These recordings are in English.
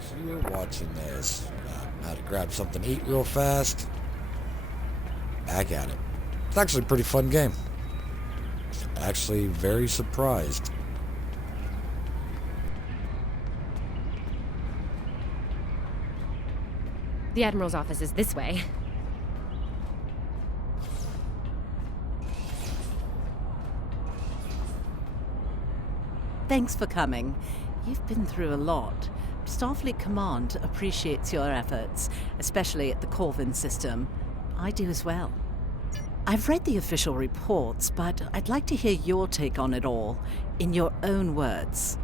So you're watching this. How to grab something to eat real fast. Back at it. It's actually a pretty fun game. Actually very surprised. The Admiral's office is this way. Thanks for coming. You've been through a lot. Starfleet Command appreciates your efforts, especially at the Corvin system. I do as well. I've read the official reports, but I'd like to hear your take on it all, in your own words.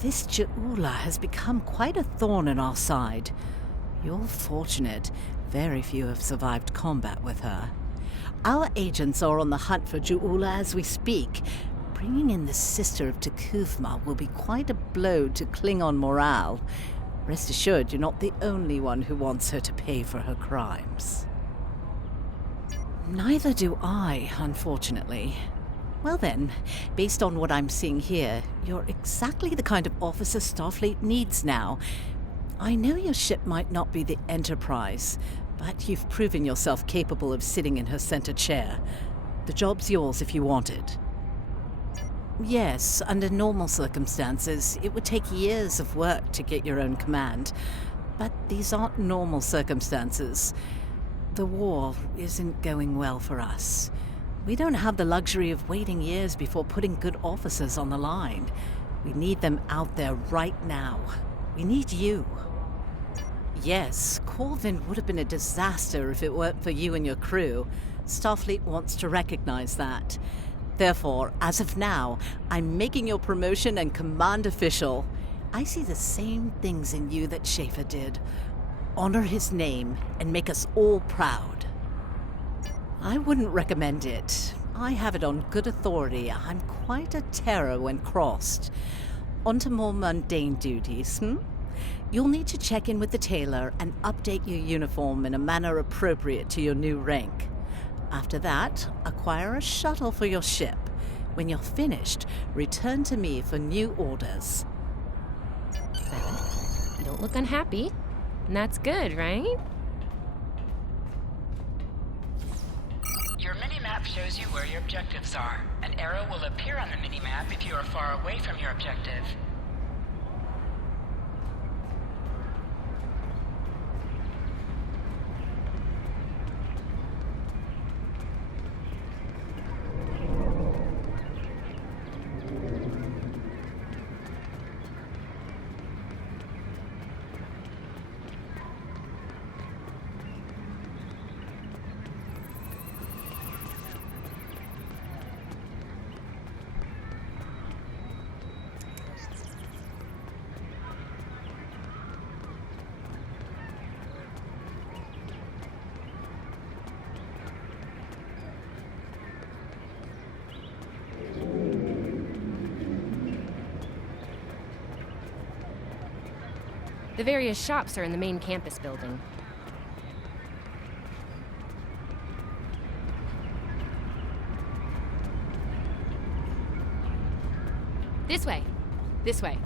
This Ju'ula has become quite a thorn in our side. You're fortunate. Very few have survived combat with her. Our agents are on the hunt for Ju'ula as we speak. Bringing in the sister of T'Kuvma will be quite a blow to Klingon morale. Rest assured, you're not the only one who wants her to pay for her crimes. Neither do I, unfortunately. Well then, based on what I'm seeing here, you're exactly the kind of officer Starfleet needs now. I know your ship might not be the Enterprise, but you've proven yourself capable of sitting in her center chair. The job's yours if you want it. Yes, under normal circumstances, it would take years of work to get your own command. But these aren't normal circumstances. The war isn't going well for us. We don't have the luxury of waiting years before putting good officers on the line. We need them out there right now. We need you. Yes, Corvin would have been a disaster if it weren't for you and your crew. Starfleet wants to recognize that. Therefore, as of now, I'm making your promotion and command official. I see the same things in you that Schaefer did. Honor his name and make us all proud. I wouldn't recommend it. I have it on good authority. I'm quite a terror when crossed. On to more mundane duties, You'll need to check in with the tailor and update your uniform in a manner appropriate to your new rank. After that, acquire a shuttle for your ship. When you're finished, return to me for new orders. You don't look unhappy. And that's good, right? Your mini-map shows you where your objectives are. An arrow will appear on the mini-map if you are far away from your objective. The various shops are in the main campus building. This way. This way.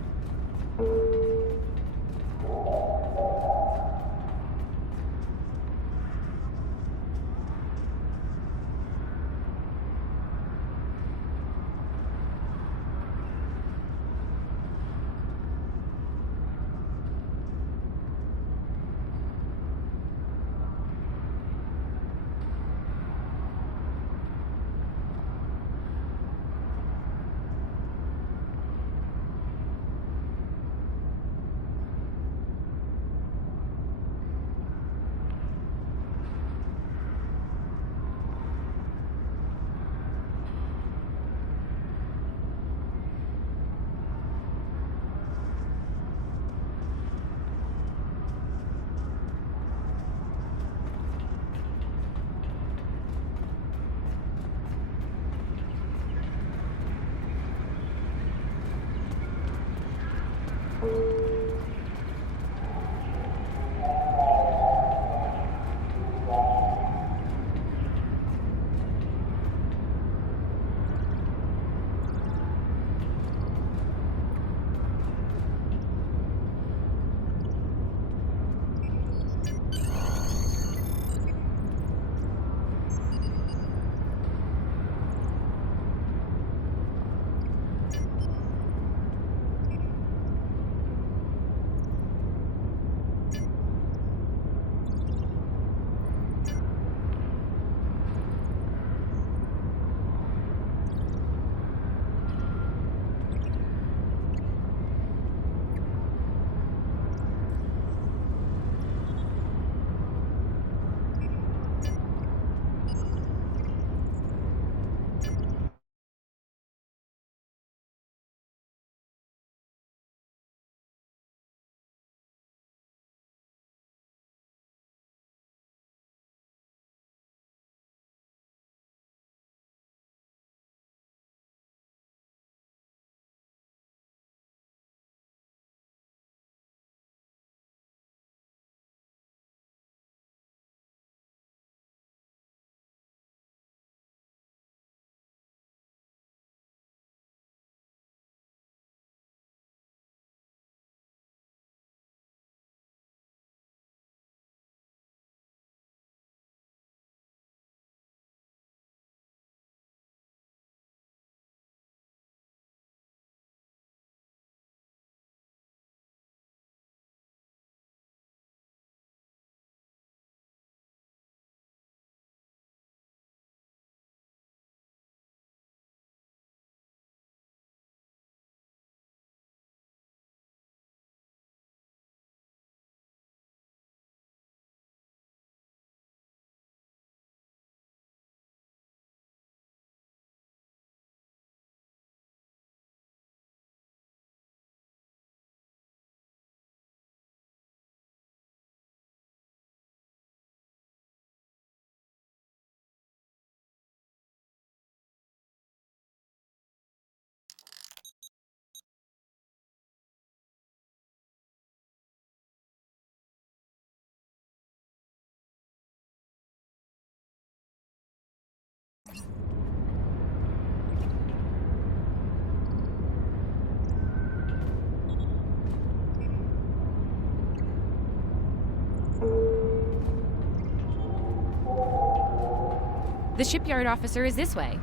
The shipyard officer is this way.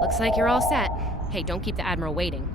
Looks like you're all set. Hey, don't keep the Admiral waiting.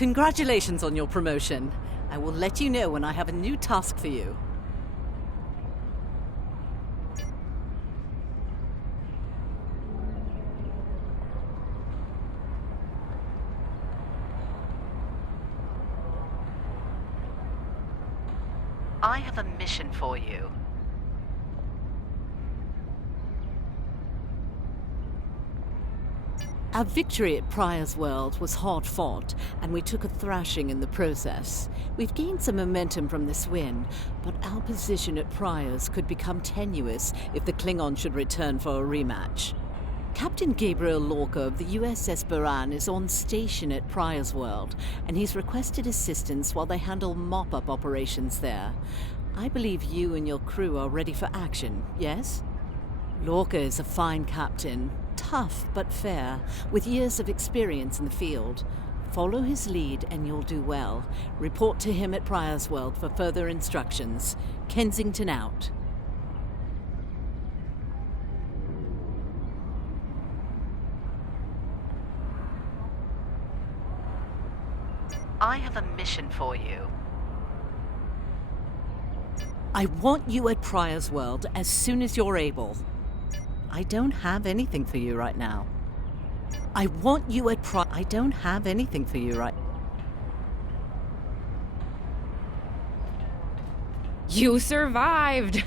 Congratulations on your promotion. I will let you know when I have a new task for you. I have a mission for you. Our victory at Pryor's World was hard fought, and we took a thrashing in the process. We've gained some momentum from this win, but our position at Pryor's could become tenuous if the Klingons should return for a rematch. Captain Gabriel Lorca of the USS Baran is on station at Pryor's World, and he's requested assistance while they handle mop-up operations there. I believe you and your crew are ready for action, yes? Lorca is a fine captain, tough but fair, with years of experience in the field. Follow his lead and you'll do well. Report to him at Pryor's World for further instructions. Kensington out. I have a mission for you. I want you at Pryor's World as soon as you're able. I don't have anything for you right now. I want you at I don't have anything for you right. You survived!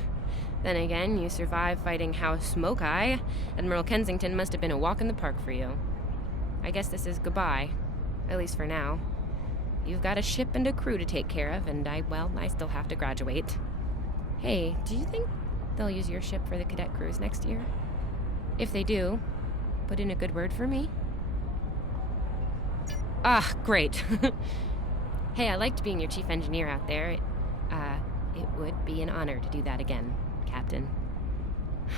Then again, you survived fighting House Smoke Eye. Admiral Kensington must have been a walk in the park for you. I guess this is goodbye. At least for now. You've got a ship and a crew to take care of, and I still have to graduate. Hey, do you think they'll use your ship for the cadet cruise next year? If they do, put in a good word for me. Ah, great. Hey, I liked being your chief engineer out there. It would be an honor to do that again, Captain.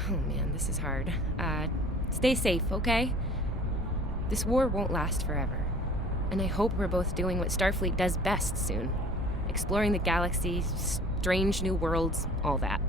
Oh man, this is hard. Stay safe, okay? This war won't last forever. And I hope we're both doing what Starfleet does best soon. Exploring the galaxy, strange new worlds, all that.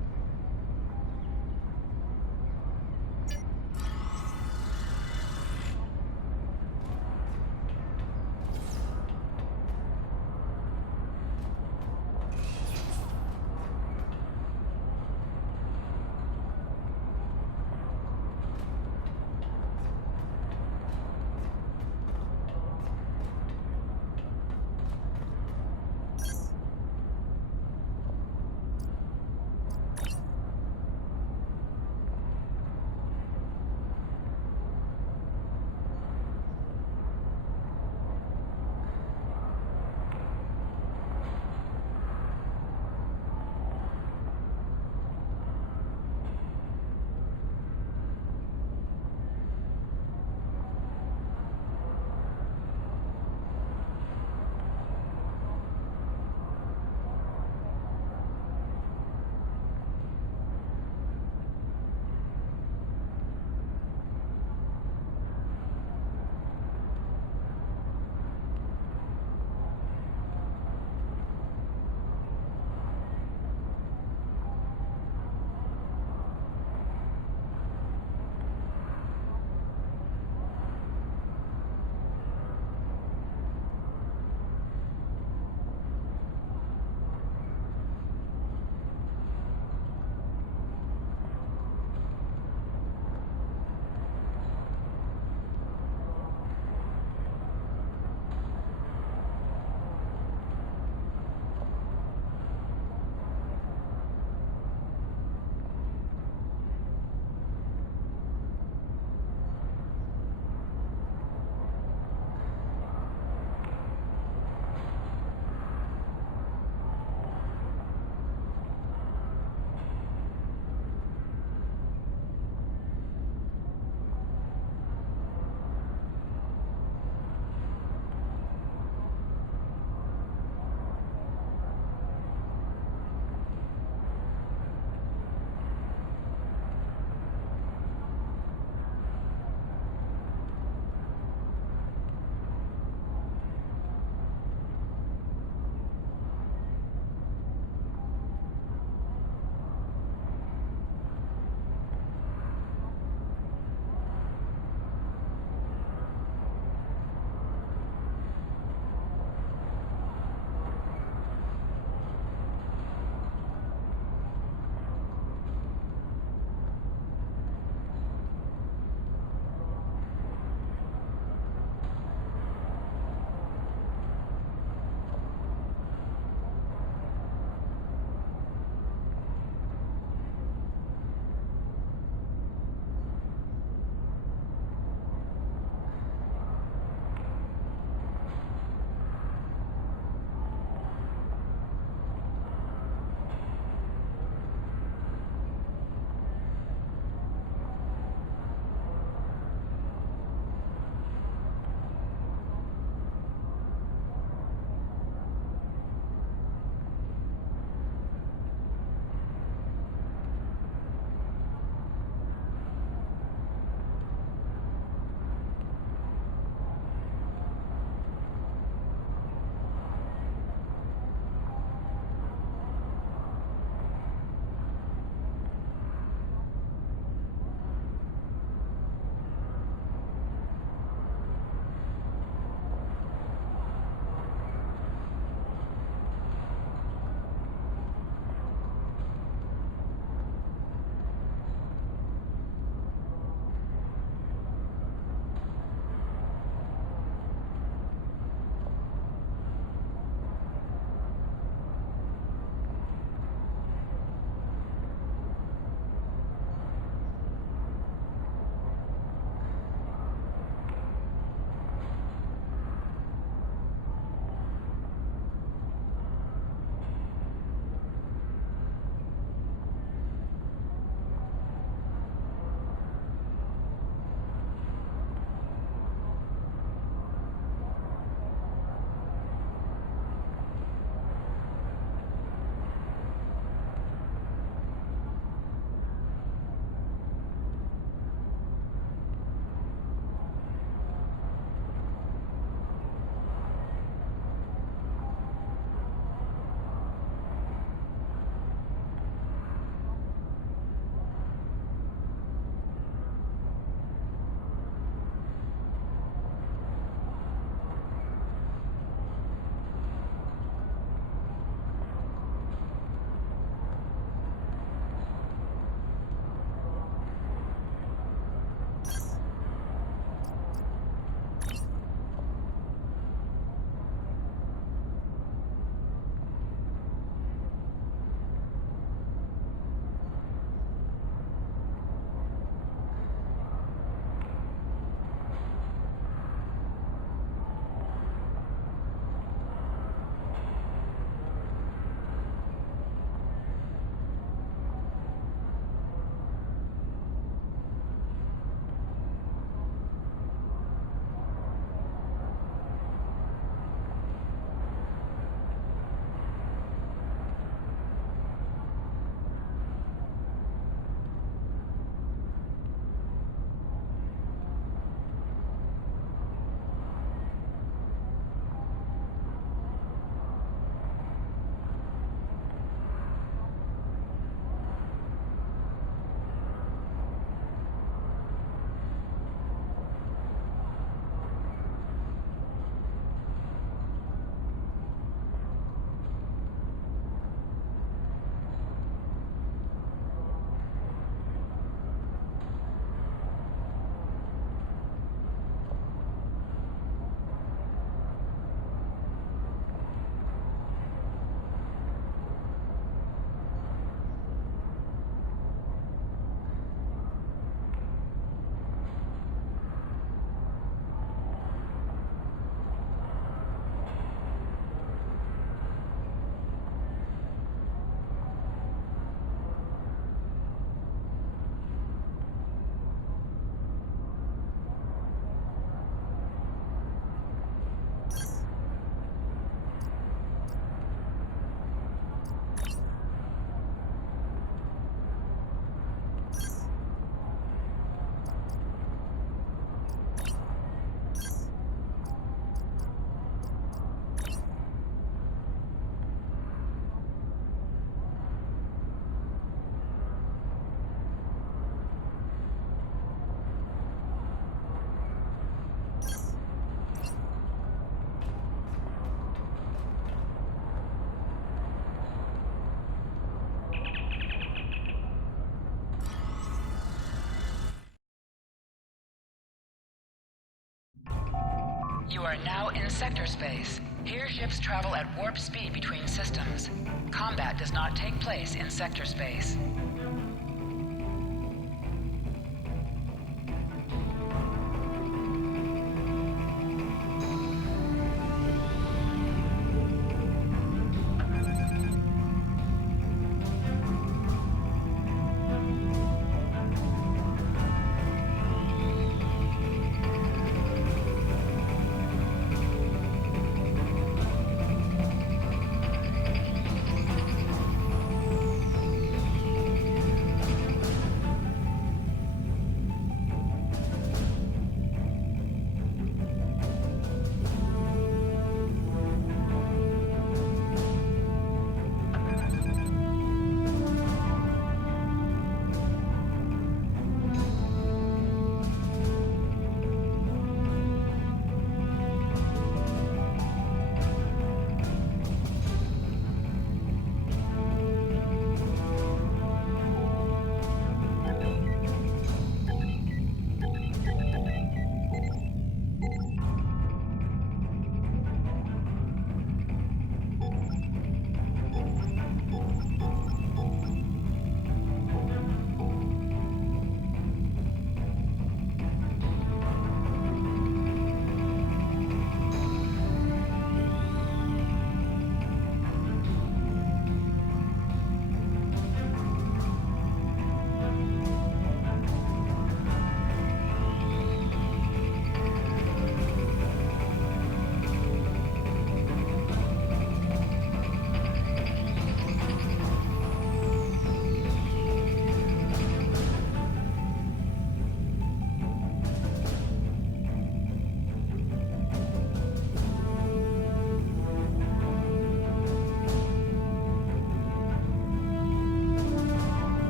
You are now in sector space. Here ships travel at warp speed between systems. Combat does not take place in sector space.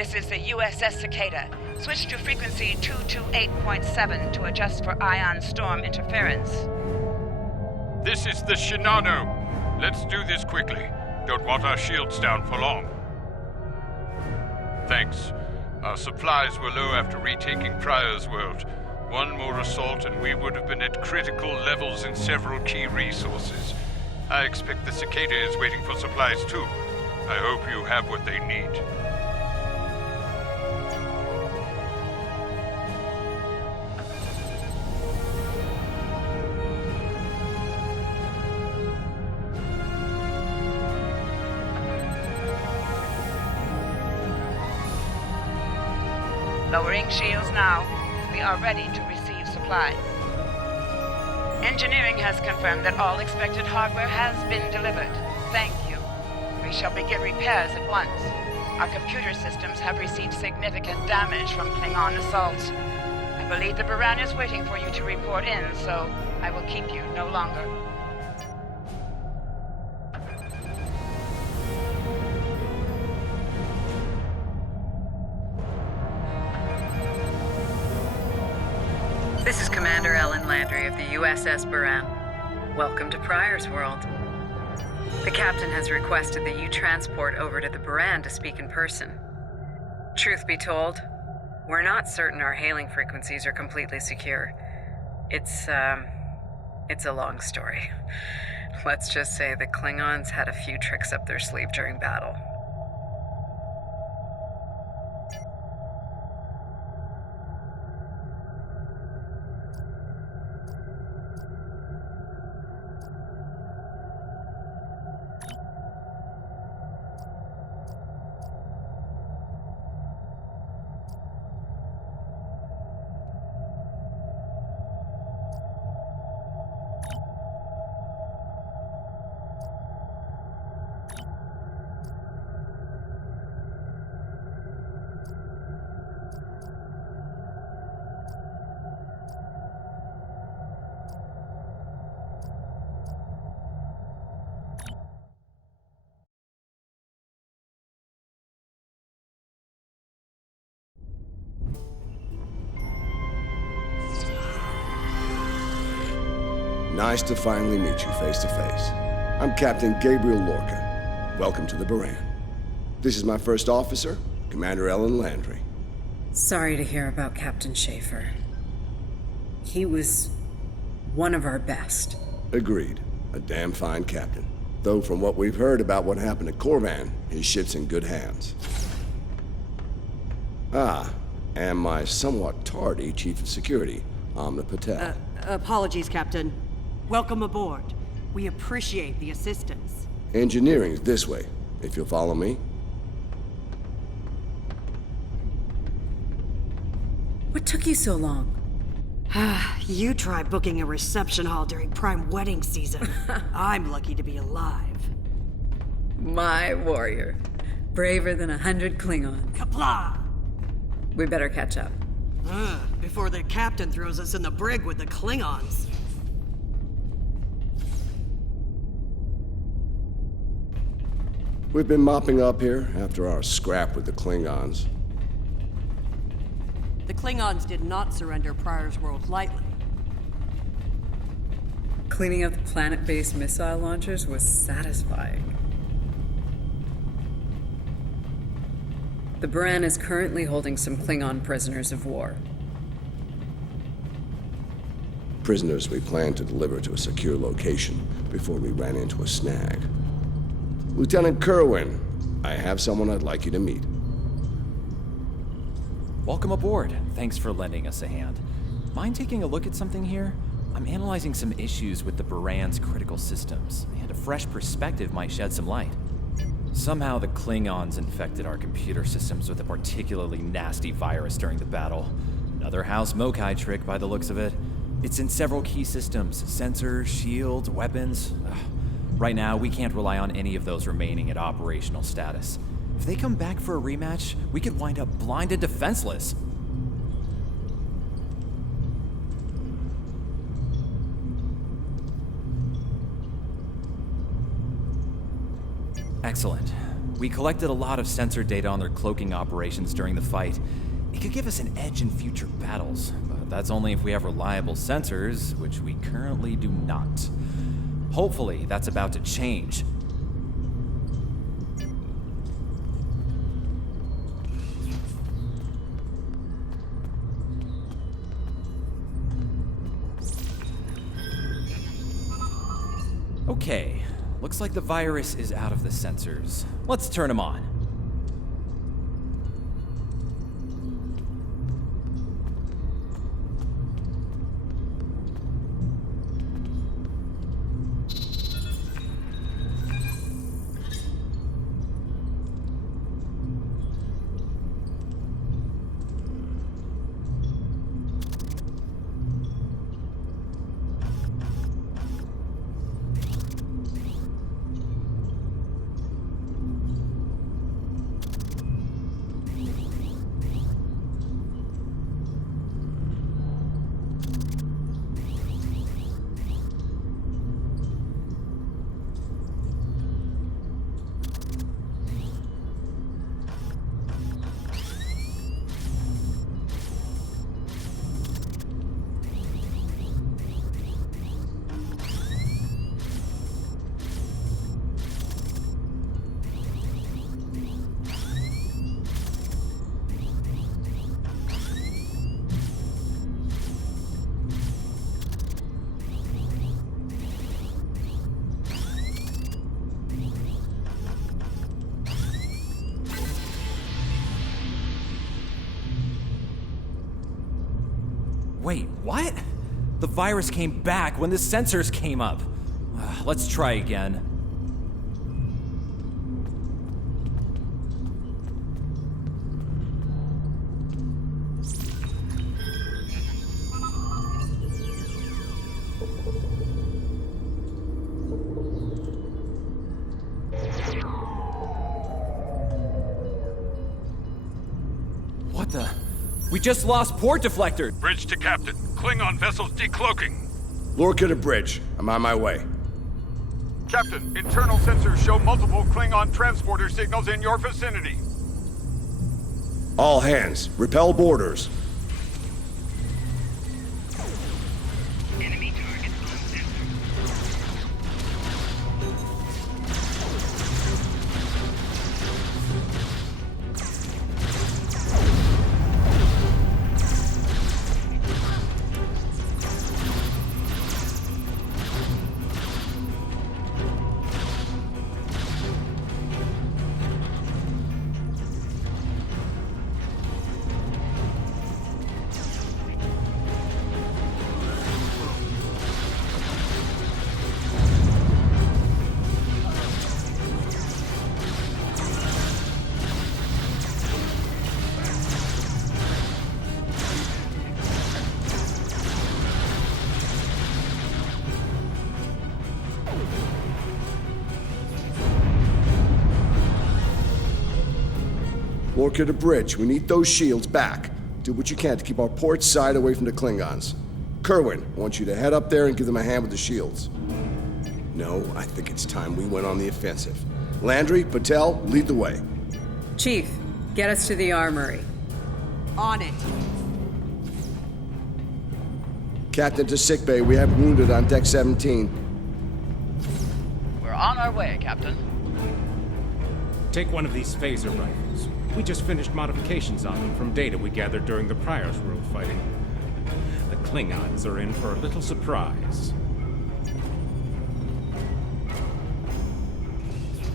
This is the USS Cicada. Switch to frequency 228.7 to adjust for ion storm interference. This is the Shinano. Let's do this quickly. Don't want our shields down for long. Thanks. Our supplies were low after retaking Pryor's world. One more assault and we would have been at critical levels in several key resources. I expect the Cicada is waiting for supplies too. I hope you have what they need. Lowering shields now. We are ready to receive supplies. Engineering has confirmed that all expected hardware has been delivered. Thank you. We shall begin repairs at once. Our computer systems have received significant damage from Klingon assaults. I believe the Baran is waiting for you to report in, so I will keep you no longer. This is Commander Ellen Landry of the USS Baran. Welcome to Pryor's World. The captain has requested that you transport over to the Baran to speak in person. Truth be told, we're not certain our hailing frequencies are completely secure. It's a long story. Let's just say the Klingons had a few tricks up their sleeve during battle. Nice to finally meet you face to face. I'm Captain Gabriel Lorca. Welcome to the Baran. This is my first officer, Commander Ellen Landry. Sorry to hear about Captain Schaefer. He was one of our best. Agreed. A damn fine captain. Though from what we've heard about what happened at Korvan, his ship's in good hands. Ah, and my somewhat tardy Chief of Security, Amna Patel. Apologies, Captain. Welcome aboard. We appreciate the assistance. Engineering's this way, if you'll follow me. What took you so long? You try booking a reception hall during prime wedding season. I'm lucky to be alive. My warrior. Braver than 100 Klingons. Kapla! We better catch up. Before the captain throws us in the brig with the Klingons. We've been mopping up here after our scrap with the Klingons. The Klingons did not surrender Pryor's World lightly. Cleaning up the planet-based missile launchers was satisfying. The Baran is currently holding some Klingon prisoners of war. Prisoners we planned to deliver to a secure location before we ran into a snag. Lieutenant Kerwin, I have someone I'd like you to meet. Welcome aboard. Thanks for lending us a hand. Mind taking a look at something here? I'm analyzing some issues with the Baran's critical systems, and a fresh perspective might shed some light. Somehow the Klingons infected our computer systems with a particularly nasty virus during the battle. Another House Mokai trick by the looks of it. It's in several key systems, sensors, shields, weapons. Right now, we can't rely on any of those remaining at operational status. If they come back for a rematch, we could wind up blind and defenseless. Excellent. We collected a lot of sensor data on their cloaking operations during the fight. It could give us an edge in future battles, but that's only if we have reliable sensors, which we currently do not. Hopefully, that's about to change. Okay, Looks like the virus is out of the sensors. Let's turn them on. Wait, what? The virus came back when the sensors came up. Let's try again. What the? We just lost port deflector! Bridge to Captain. Klingon vessels decloaking. Lorca to bridge. I'm on my way. Captain, internal sensors show multiple Klingon transporter signals in your vicinity. All hands, repel boarders. Enemy target on sensor. Lorca to bridge. We need those shields back. Do what you can to keep our port side away from the Klingons. Kerwin, I want you to head up there and give them a hand with the shields. No, I think it's time we went on the offensive. Landry, Patel, lead the way. Chief, get us to the armory. On it. Captain to sickbay. We have wounded on deck 17. We're on our way, Captain. Take one of these phaser rifles. We just finished modifications on them from data we gathered during the Prior's World fighting. The Klingons are in for a little surprise.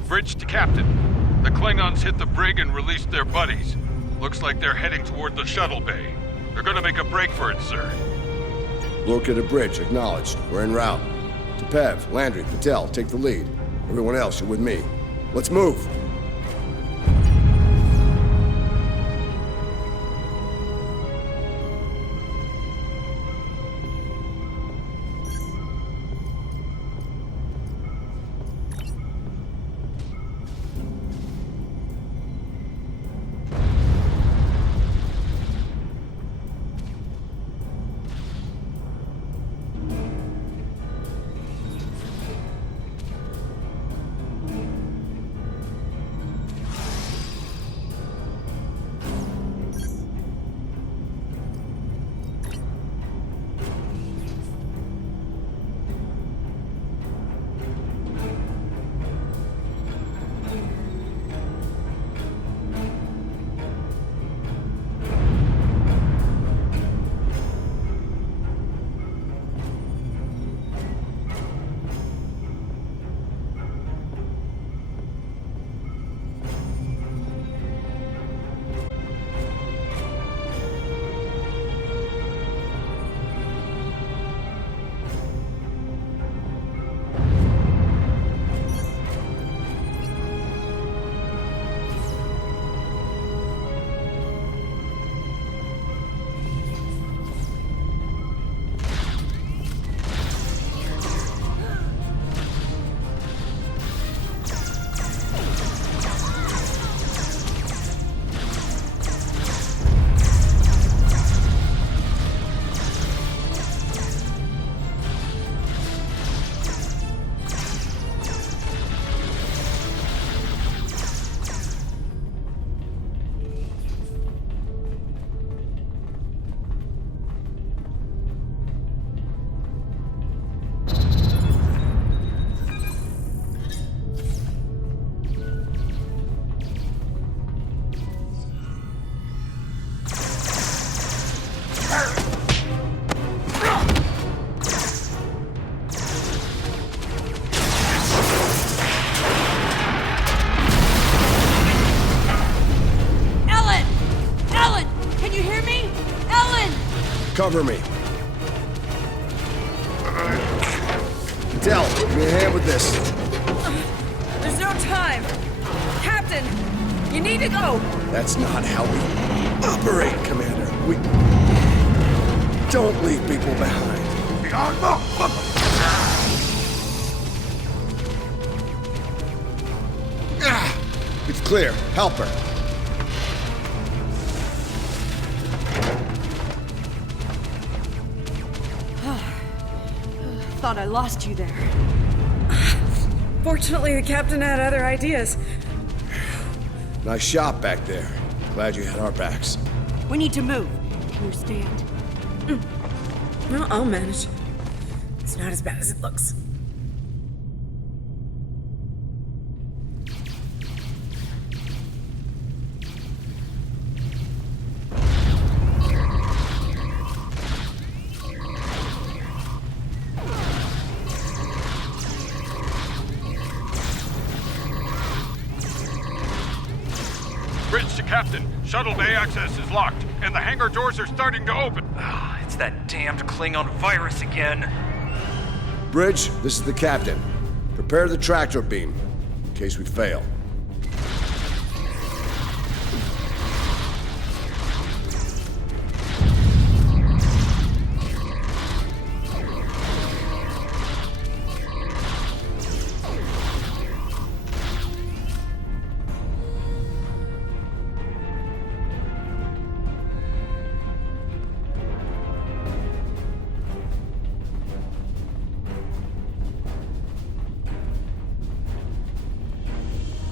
Bridge to Captain. The Klingons hit the brig and released their buddies. Looks like they're heading toward the shuttle bay. They're gonna make a break for it, sir. Lorca to bridge. Acknowledged. We're en route. To Pev, Landry, Patel, take the lead. Everyone else, you're with me. Let's move. Cover me. Del, give me a hand with this. There's no time. Captain, you need to go. That's not how we operate, Commander. We don't leave people behind. It's clear. Help her. Thought I lost you there. Fortunately, the captain had other ideas. Nice shot back there. Glad you had our backs. We need to move. Can you stand? Well, I'll manage. It's not as bad as it looks. Bridge to Captain. Shuttle bay access is locked, and the hangar doors are starting to open. It's that damned Klingon virus again. Bridge, this is the captain. Prepare the tractor beam, in case we fail.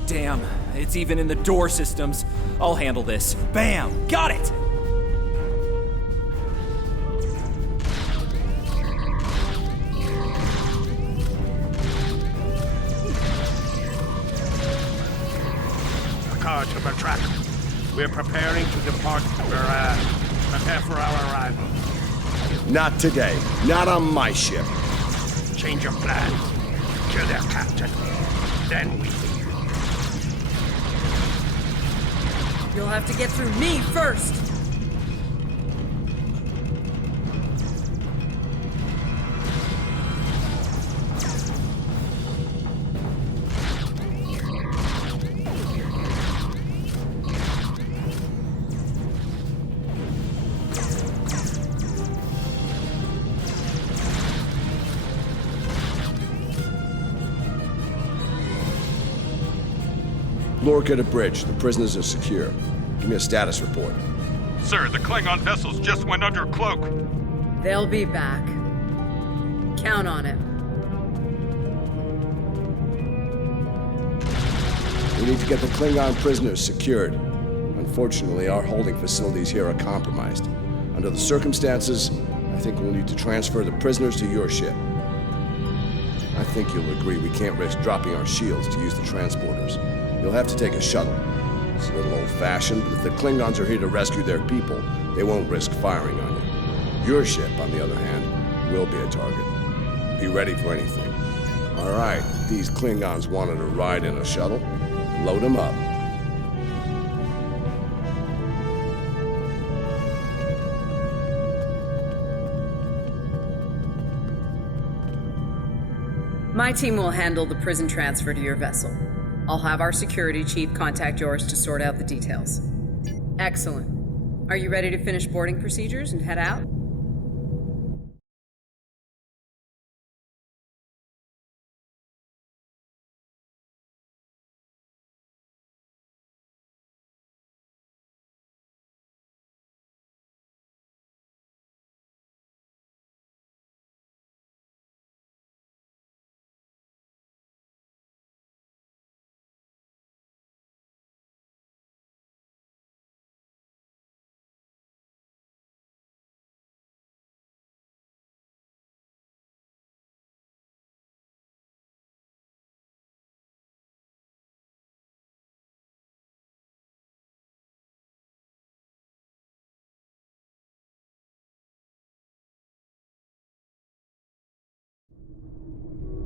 Damn, it's even in the door systems. I'll handle this. Bam! Got it! Picard to Bertrand. We're preparing to depart Buran. Prepare for our arrival. Not today. Not on my ship. Change your plan. Kill their captain. Then we leave. You'll have to get through me first. Lorca to bridge. The prisoners are secure. Give me a status report. Sir, the Klingon vessels just went under cloak. They'll be back. Count on it. We need to get the Klingon prisoners secured. Unfortunately, our holding facilities here are compromised. Under the circumstances, I think we'll need to transfer the prisoners to your ship. I think you'll agree we can't risk dropping our shields to use the transporters. You'll have to take a shuttle. It's a little old-fashioned, but if the Klingons are here to rescue their people, they won't risk firing on you. Your ship, on the other hand, will be a target. Be ready for anything. All right, these Klingons wanted to ride in a shuttle. Load them up. My team will handle the prison transfer to your vessel. I'll have our security chief contact yours to sort out the details. Excellent. Are you ready to finish boarding procedures and head out?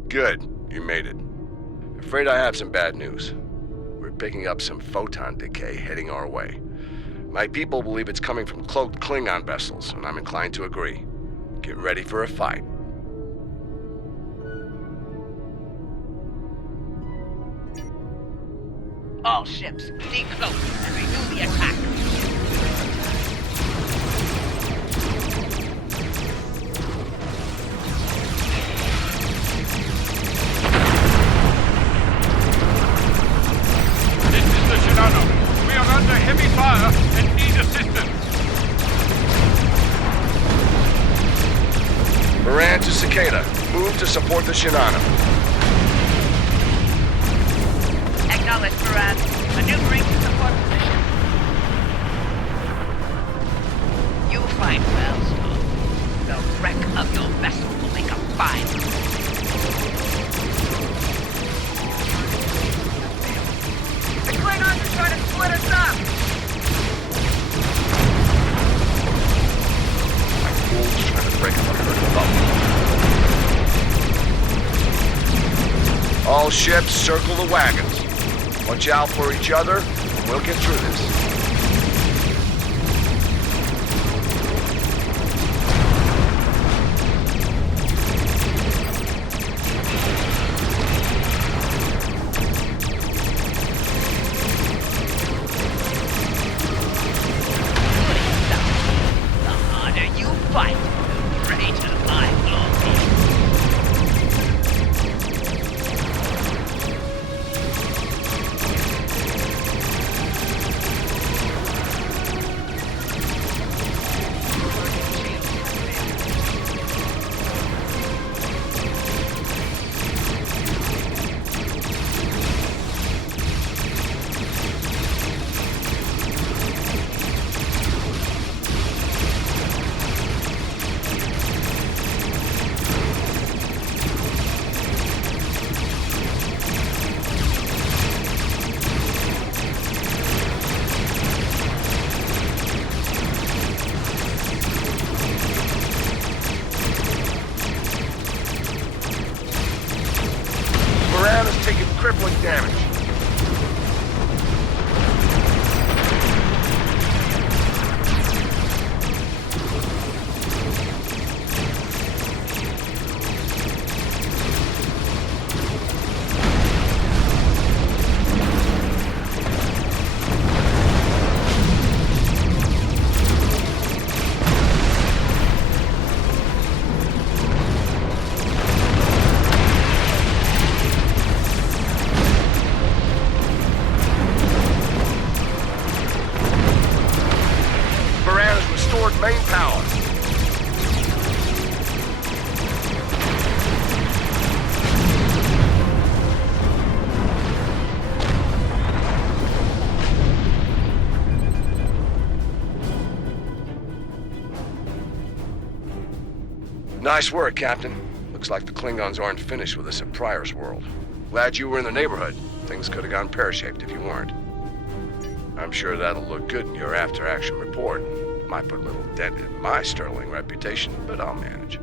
Good. You made it. Afraid I have some bad news. We're picking up some photon decay heading our way. My people believe it's coming from cloaked Klingon vessels, and I'm inclined to agree. Get ready for a fight. All ships, decloak and renew the attack. This is the Shinano. We are under heavy fire and need assistance. Moran to Cicada. Move to support the Shinano. Acknowledge, Moran. Maneuvering to support position. You fight well, Storm. The wreck of your vessel will make a fine. The Klingons are trying to split us up! My wolves trying to break up our herd above. All ships circle the wagons. Watch out for each other. We'll get through this. The harder you fight, the greater my glory. Moran has taken crippling damage. Moran has restored main power. Nice work, Captain. Looks like the Klingons aren't finished with us at Pryor's World. Glad you were in the neighborhood. Things could have gone pear-shaped if you weren't. I'm sure that'll look good in your after-action report. Might put a little dent in my sterling reputation, but I'll manage.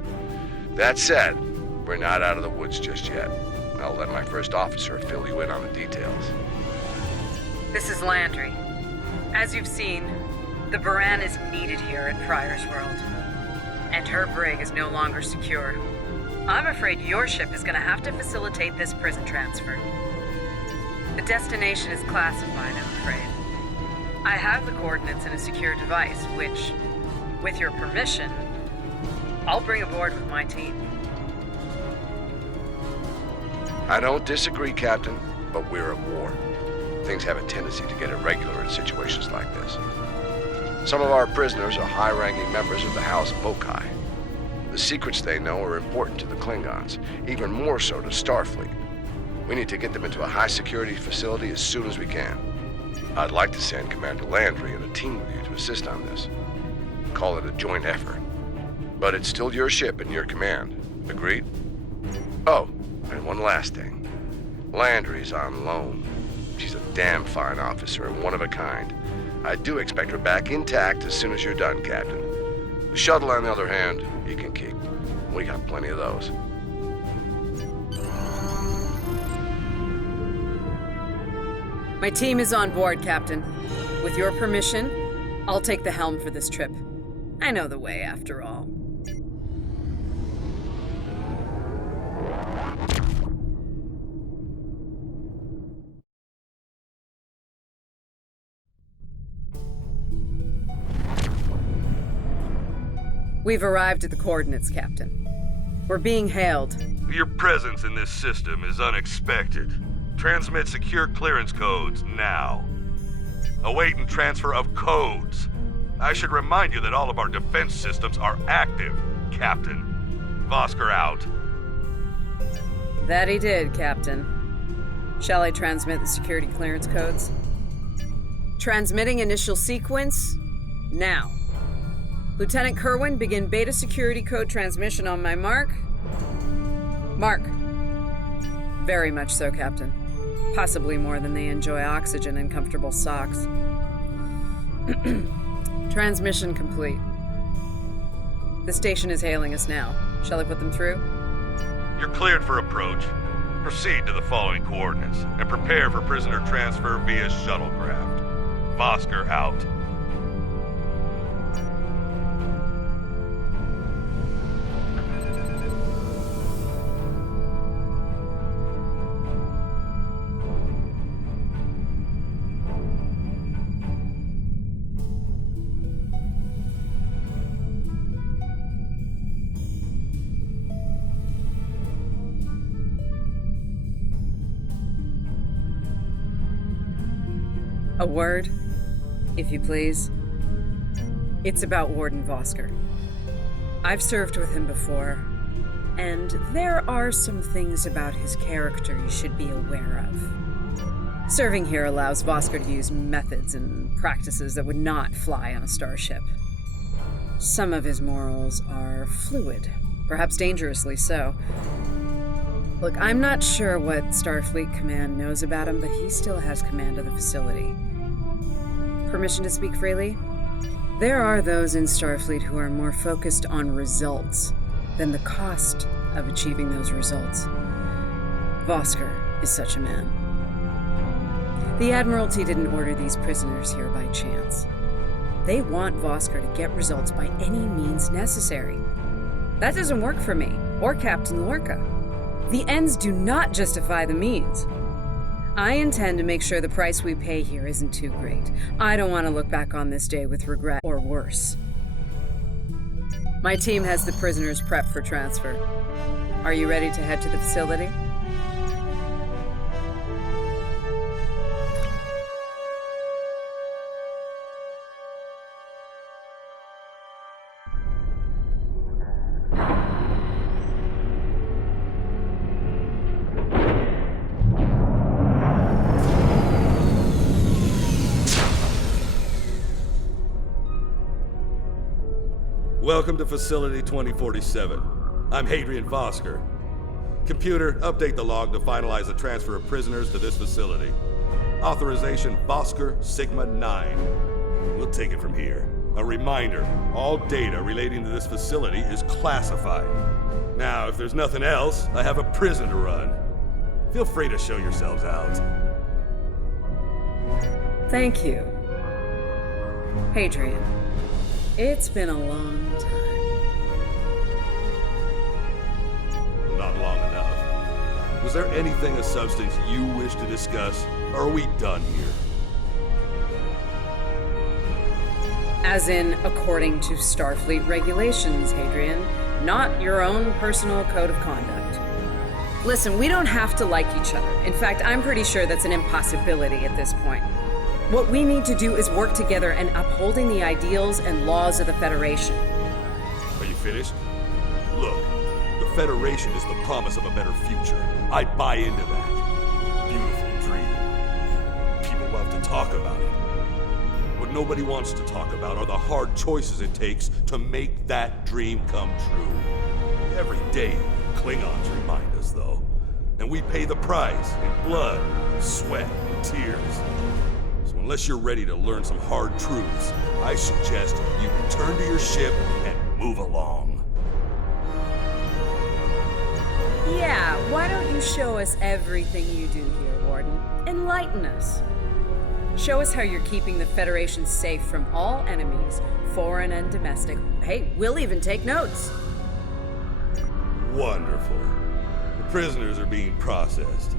That said, we're not out of the woods just yet. I'll let my first officer fill you in on the details. This is Landry. As you've seen, the Baran is needed here at Pryor's World. And her brig is no longer secure. I'm afraid your ship is going to have to facilitate this prison transfer. The destination is classified, I'm afraid. I have the coordinates in a secure device, which, with your permission, I'll bring aboard with my team. I don't disagree, Captain, but we're at war. Things have a tendency to get irregular in situations like this. Some of our prisoners are high-ranking members of the House Bokai. The secrets they know are important to the Klingons, even more so to Starfleet. We need to get them into a high-security facility as soon as we can. I'd like to send Commander Landry and a team with you to assist on this. Call it a joint effort. But it's still your ship and your command. Agreed? Oh, and one last thing. Landry's on loan. She's a damn fine officer and one of a kind. I do expect her back intact as soon as you're done, Captain. The shuttle, on the other hand, you can keep. We got plenty of those. My team is on board, Captain. With your permission, I'll take the helm for this trip. I know the way, after all. We've arrived at the coordinates, Captain. We're being hailed. Your presence in this system is unexpected. Transmit secure clearance codes now. Awaiting transfer of codes. I should remind you that all of our defense systems are active, Captain. Vosker out. That he did, Captain. Shall I transmit the security clearance codes? Transmitting initial sequence now. Lieutenant Kerwin, begin beta security code transmission on my mark. Mark. Very much so, Captain. Possibly more than they enjoy oxygen and comfortable socks. Transmission complete. The station is hailing us now. Shall I put them through? You're cleared for approach. Proceed to the following coordinates and prepare for prisoner transfer via shuttlecraft. Vosker out. A word, if you please. It's about Warden Vosker. I've served with him before, and there are some things about his character you should be aware of. Serving here allows Vosker to use methods and practices that would not fly on a starship. Some of his morals are fluid, perhaps dangerously so. Look, I'm not sure what Starfleet Command knows about him, but he still has command of the facility. Permission to speak freely? There are those in Starfleet who are more focused on results than the cost of achieving those results. Vosker is such a man. The Admiralty didn't order these prisoners here by chance. They want Vosker to get results by any means necessary. That doesn't work for me, or Captain Lorca. The ends do not justify the means. I intend to make sure the price we pay here isn't too great. I don't want to look back on this day with regret or worse. My team has the prisoners prepped for transfer. Are you ready to head to the facility? Welcome to Facility 2047. I'm Hadrian Vosker. Computer, update the log to finalize the transfer of prisoners to this facility. Authorization Vosker Sigma 9. We'll take it from here. A reminder, all data relating to this facility is classified. Now, if there's nothing else, I have a prison to run. Feel free to show yourselves out. Thank you, Hadrian. It's been a long time. Not long enough. Was there anything of substance you wish to discuss, or are we done here? As in, according to Starfleet regulations, Hadrian, not your own personal code of conduct. Listen, we don't have to like each other. In fact, I'm pretty sure that's an impossibility at this point. What we need to do is work together in upholding the ideals and laws of the Federation. Are you finished? Look, the Federation is the promise of a better future. I buy into that. Beautiful dream. People love to talk about it. What nobody wants to talk about are the hard choices it takes to make that dream come true. Every day, Klingons remind us, though. And we pay the price in blood, sweat, and tears. Unless you're ready to learn some hard truths, I suggest you return to your ship and move along. Yeah, why don't you show us everything you do here, Warden? Enlighten us. Show us how you're keeping the Federation safe from all enemies, foreign and domestic. Hey, we'll even take notes. Wonderful. The prisoners are being processed.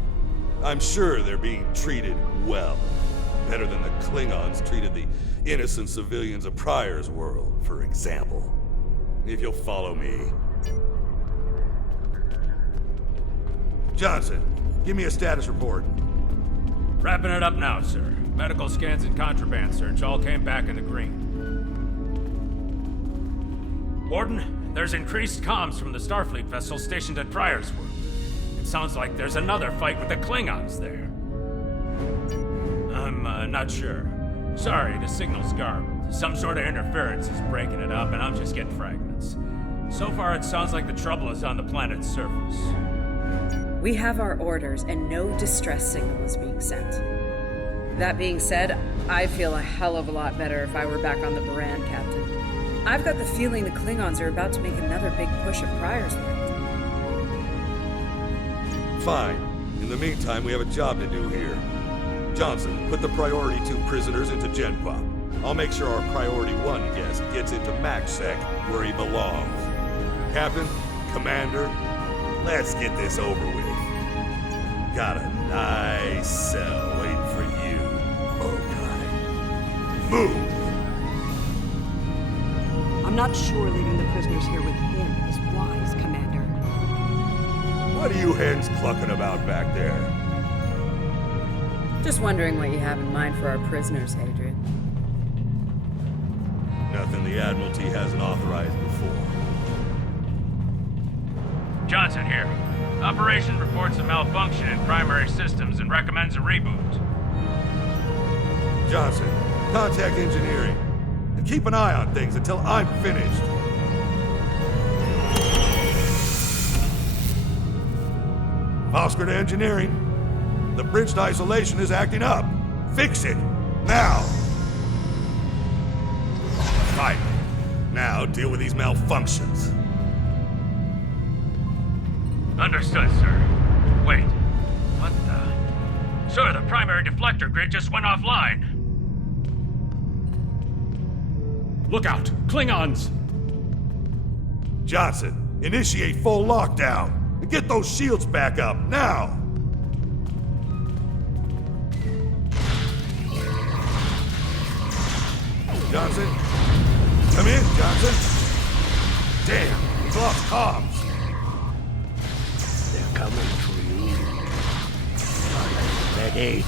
I'm sure they're being treated well. Better than the Klingons treated the innocent civilians of Pryor's world, for example. If you'll follow me. Johnson, give me a status report. Wrapping it up now, sir. Medical scans and contraband search all came back in the green. Warden, there's increased comms from the Starfleet vessel stationed at Pryor's world. It sounds like there's another fight with the Klingons there. I'm not sure. Sorry, the signal's garbled. Some sort of interference is breaking it up, and I'm just getting fragments. So far, it sounds like the trouble is on the planet's surface. We have our orders, and no distress signal is being sent. That being said, I feel a hell of a lot better if I were back on the Baran, Captain. I've got the feeling the Klingons are about to make another big push at Pryor's world. Fine. In the meantime, we have a job to do here. Johnson, put the Priority 2 prisoners into Genpop. I'll make sure our Priority 1 guest gets into MaxSec, where he belongs. Captain, Commander, let's get this over with. Got a nice cell waiting for you, Mokai. Move! I'm not sure leaving the prisoners here with him is wise, Commander. What are you hens clucking about back there? Just wondering what you have in mind for our prisoners, Hadrian. Nothing the Admiralty hasn't authorized before. Johnson here. Operation reports a malfunction in primary systems and recommends a reboot. Johnson, contact engineering. And keep an eye on things until I'm finished. Oscar to engineering. The bridge to isolation is acting up. Fix it. Now. Right. Now deal with these malfunctions. Understood, sir. Wait. What the? Sir, the primary deflector grid just went offline. Look out! Klingons! Johnson, initiate full lockdown. And get those shields back up, now! Johnson? Come in, Johnson! Damn, we've lost comms. They're coming for you. Are you ready?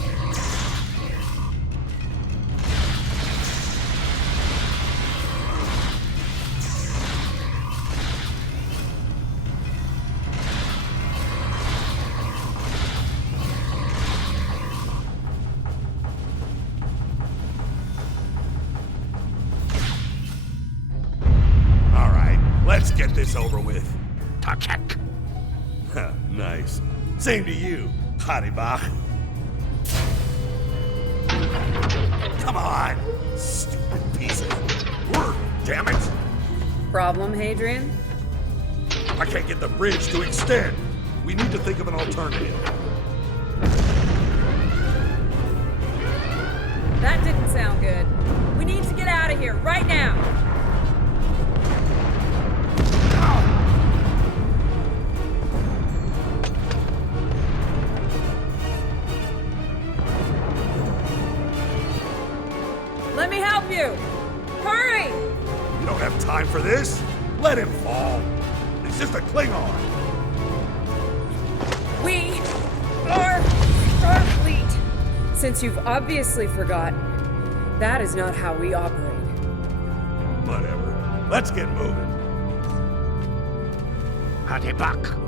All right, let's get this over with. Tarchak. Nice. Same to you, Haribach. Come on, stupid piece of work, damn it! Problem, Hadrian? I can't get the bridge to extend. We need to think of an alternative. That didn't sound good. We need to get out of here right now. Let me help you. Hurry! You don't have time for this. Let him fall. He's just a Klingon. We are Starfleet. Since you've obviously forgotten, that is not how we operate. Whatever. Let's get moving. Haribach.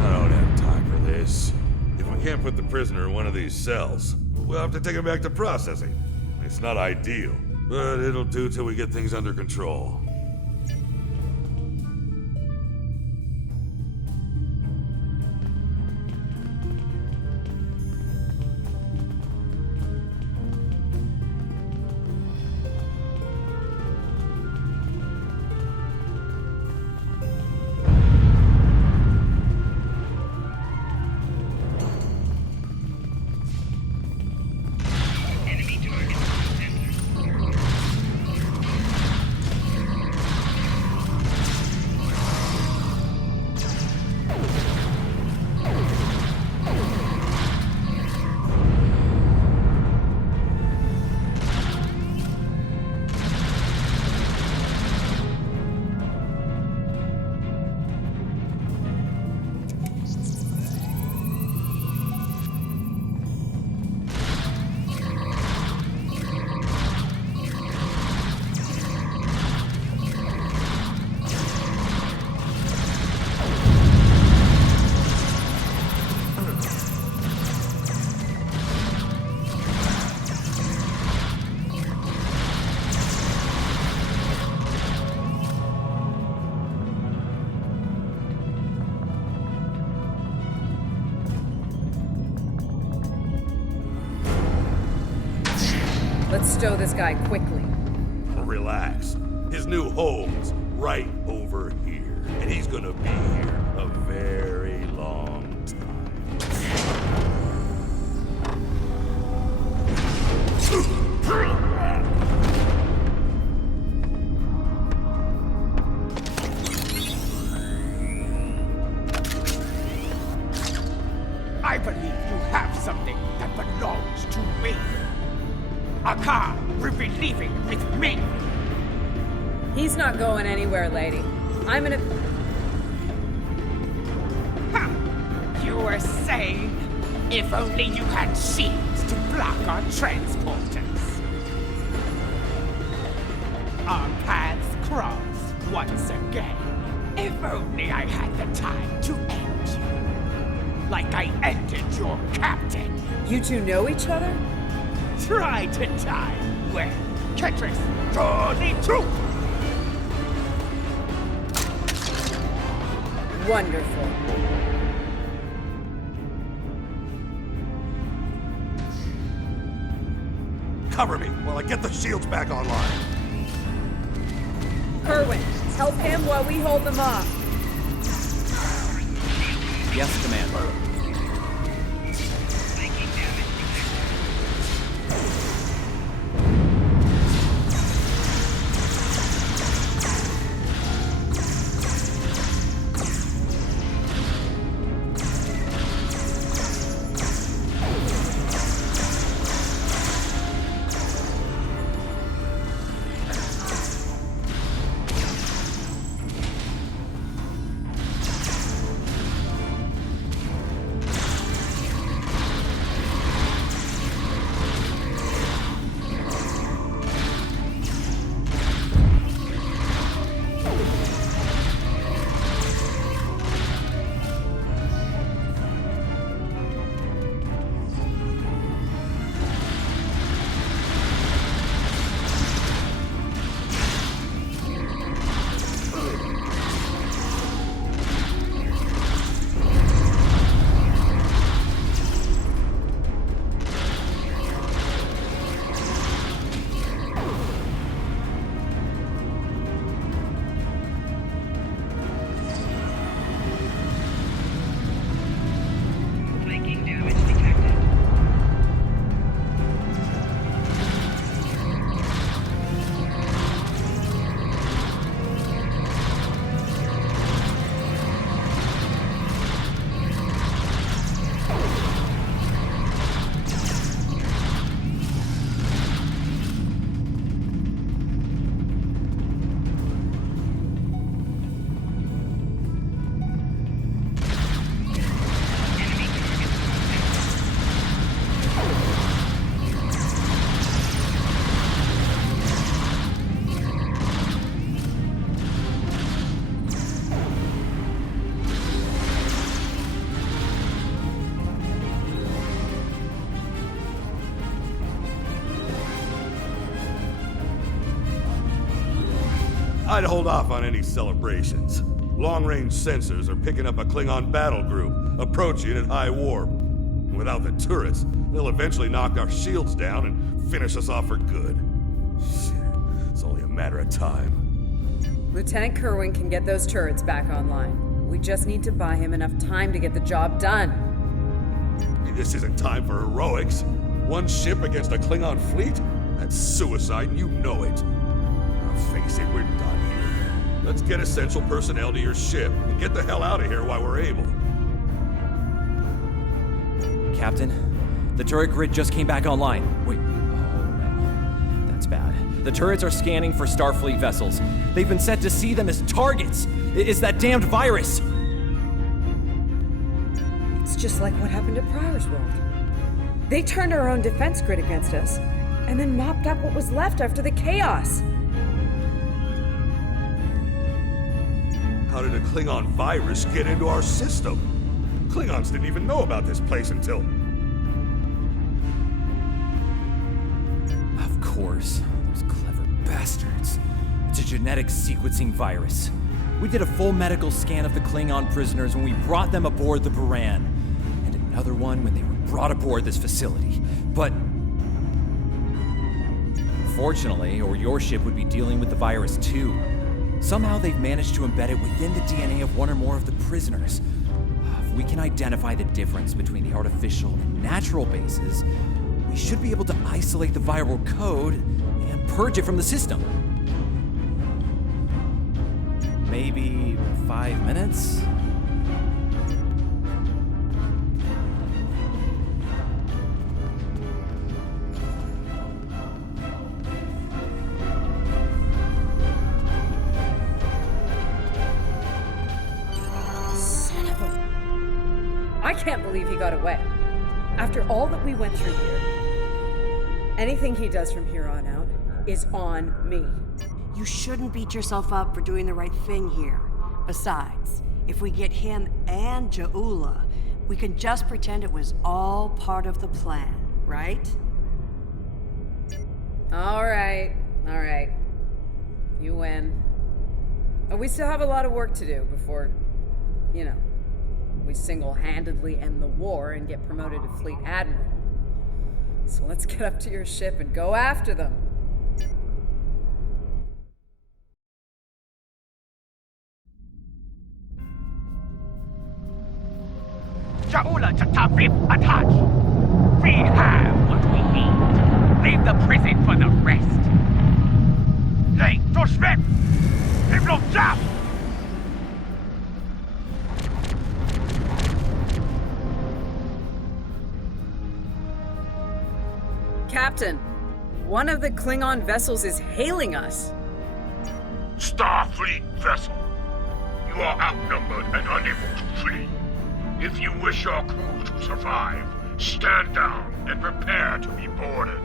I don't have time for this. If we can't put the prisoner in one of these cells, we'll have to take him back to processing. It's not ideal, but it'll do till we get things under control. stow this guy quickly. Relax. His new home's right over here. And he's gonna be here a very long time. I believe you have something that belongs to me. Akar will be leaving with me. He's not going anywhere, lady. I'm gonna... Ha! You were saying, if only you had shields to block our transporters. Our paths cross once again. If only I had the time to end you. Like I ended your captain. You two know each other? Try to die. Well, Ketris, totally true. Wonderful. Cover me while I get the shields back online. Kerwin, help him while we hold them off. Yes, Commander. I'd hold off on any celebrations. Long-range sensors are picking up a Klingon battle group, approaching at high warp. Without the turrets, they'll eventually knock our shields down and finish us off for good. Shit, it's only a matter of time. Lieutenant Kerwin can get those turrets back online. We just need to buy him enough time to get the job done. This isn't time for heroics. One ship against a Klingon fleet? That's suicide, and you know it. Now face it, we're done here. Let's get essential personnel to your ship and get the hell out of here while we're able. Captain, the turret grid just came back online. Wait, oh no, that's bad. The turrets are scanning for Starfleet vessels. They've been set to see them as targets. It's that damned virus. It's just like what happened at Pryor's World. They turned our own defense grid against us, and then mopped up what was left after the chaos. How did a Klingon virus get into our system? Klingons didn't even know about this place until... Of course, those clever bastards. It's a genetic sequencing virus. We did a full medical scan of the Klingon prisoners when we brought them aboard the Buran, and another one when they were brought aboard this facility. But Unfortunately, or your ship would be dealing with the virus too. Somehow they've managed to embed it within the DNA of one or more of the prisoners. If we can identify the difference between the artificial and natural bases, we should be able to isolate the viral code and purge it from the system. Maybe 5 minutes? I can't believe he got away. After all that we went through here, anything he does from here on out is on me. You shouldn't beat yourself up for doing the right thing here. Besides, if we get him and Jaula, we can just pretend it was all part of the plan, right? All right. You win. But we still have a lot of work to do before, we single-handedly end the war and get promoted to Fleet Admiral. So let's get up to your ship and go after them. Jaula Tatafif attach! We have what we need. Leave the prison for the rest. Hey, Toshmet! Himlo Jaf! Captain, one of the Klingon vessels is hailing us. Starfleet vessel. You are outnumbered and unable to flee. If you wish your crew to survive, stand down and prepare to be boarded.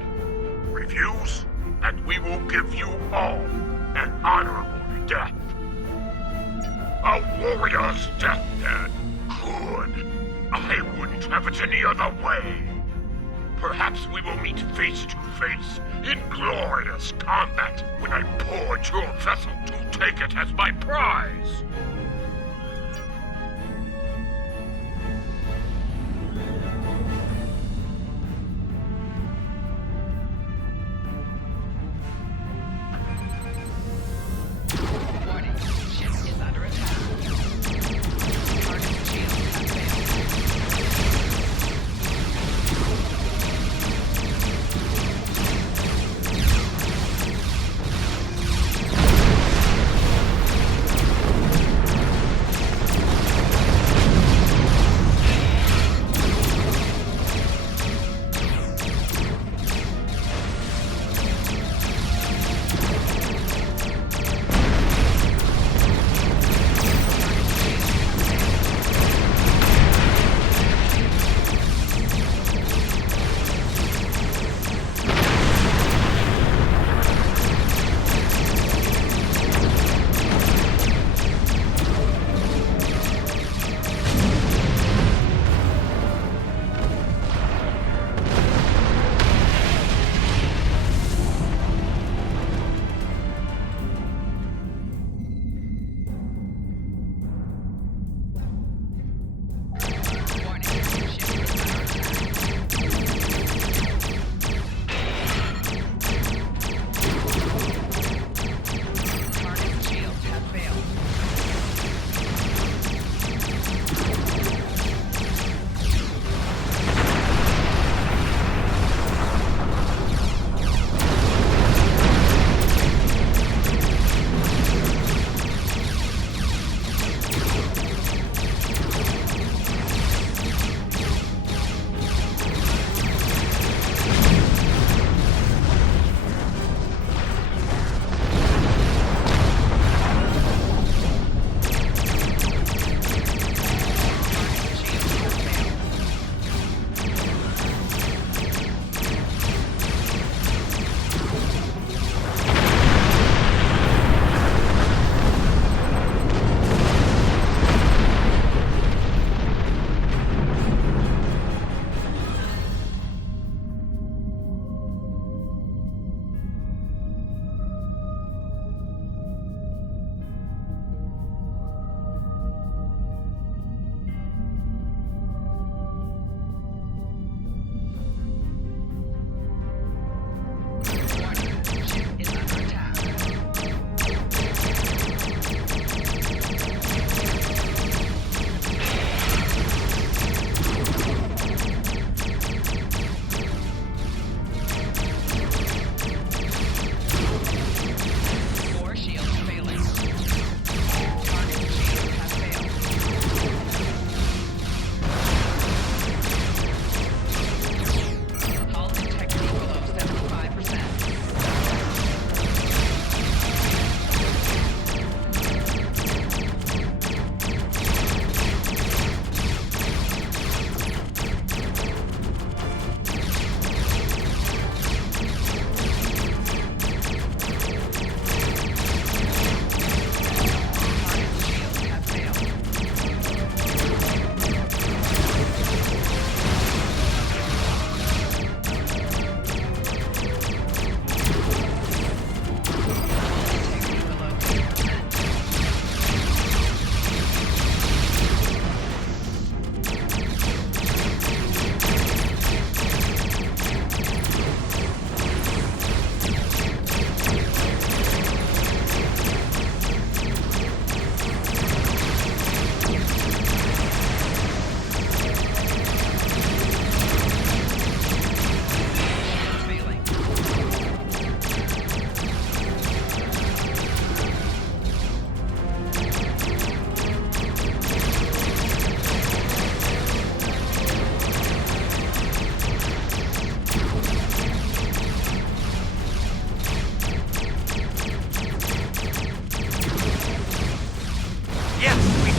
Refuse, and we will give you all an honorable death. A warrior's death, then. Good. I wouldn't have it any other way. Perhaps we will meet face to face in glorious combat when I board your vessel to take it as my prize. Warning, ship is under attack. Target shield activated.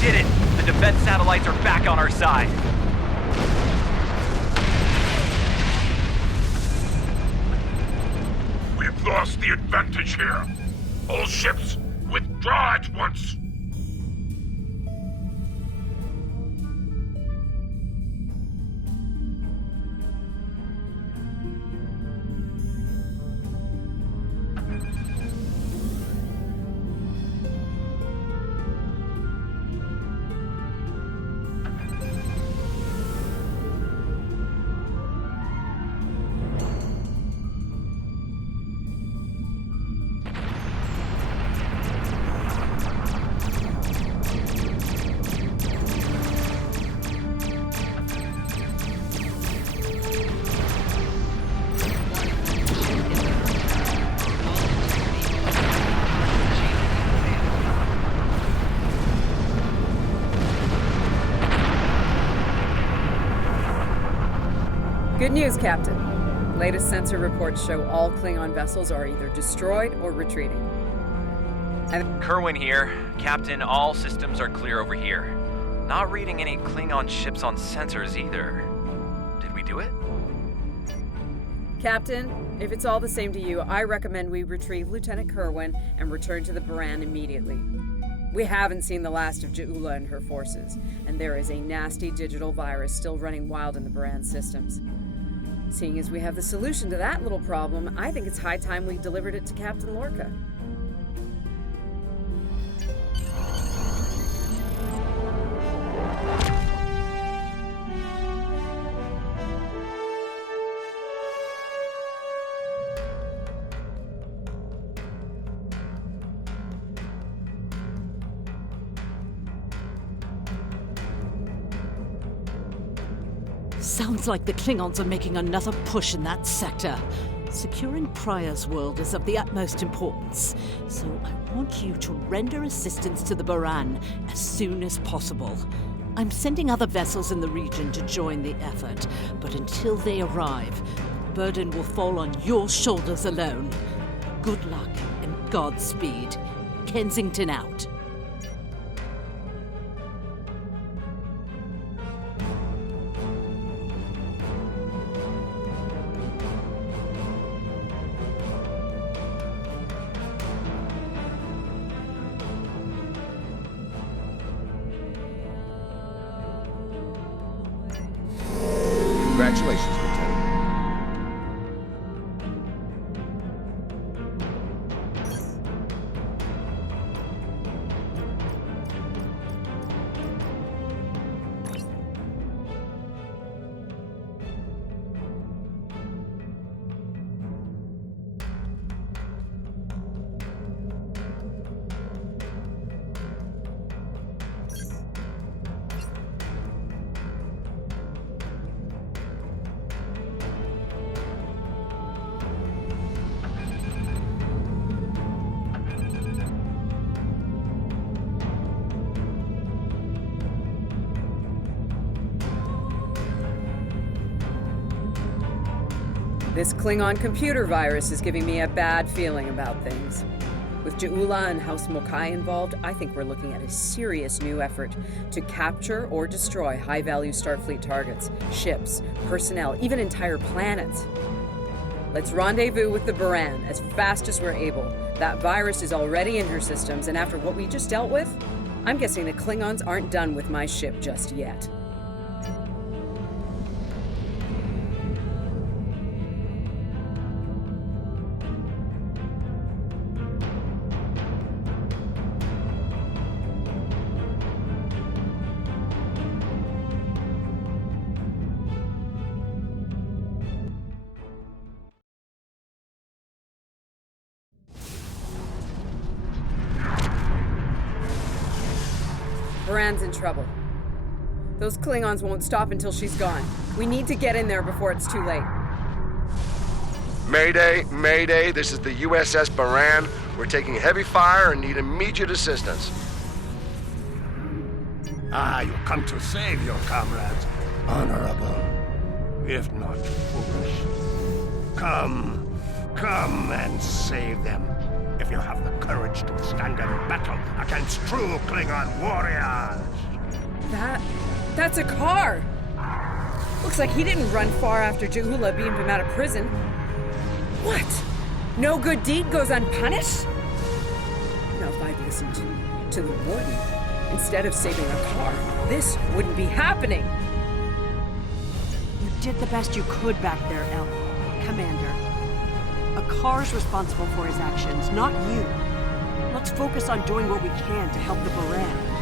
did it! The defense satellites are back on our side. We've lost the advantage here. All ships, withdraw at once. Good news, Captain. Latest sensor reports show all Klingon vessels are either destroyed or retreating. Kerwin here. Captain, all systems are clear over here. Not reading any Klingon ships on sensors either. Did we do it? Captain, if it's all the same to you, I recommend we retrieve Lieutenant Kerwin and return to the Baran immediately. We haven't seen the last of Ja'ula and her forces, and there is a nasty digital virus still running wild in the Baran systems. Seeing as we have the solution to that little problem, I think it's high time we delivered it to Captain Lorca. Sounds like the Klingons are making another push in that sector. Securing Prior's world is of the utmost importance, so I want you to render assistance to the Baran as soon as possible. I'm sending other vessels in the region to join the effort, but until they arrive, the burden will fall on your shoulders alone. Good luck and Godspeed. Kensington out. Congratulations, Lieutenant. This Klingon computer virus is giving me a bad feeling about things. With Ja'ula and House Mokai involved, I think we're looking at a serious new effort to capture or destroy high-value Starfleet targets, ships, personnel, even entire planets. Let's rendezvous with the Baran as fast as we're able. That virus is already in her systems, and after what we just dealt with, I'm guessing the Klingons aren't done with my ship just yet. Baran's in trouble. Those Klingons won't stop until she's gone. We need to get in there before it's too late. Mayday, Mayday, this is the USS Baran. We're taking heavy fire and need immediate assistance. You come to save your comrades. Honorable, if not foolish. Come and save them. if you have the courage to stand in battle against true Klingon warriors. That's a car! Looks like he didn't run far after Ja'ula beamed him out of prison. What? No good deed goes unpunished? Now, if I'd listened to the warden instead of saving a car, this wouldn't be happening. You did the best you could back there, El. Commander. A car's responsible for his actions, not you. Let's focus on doing what we can to help the Baran.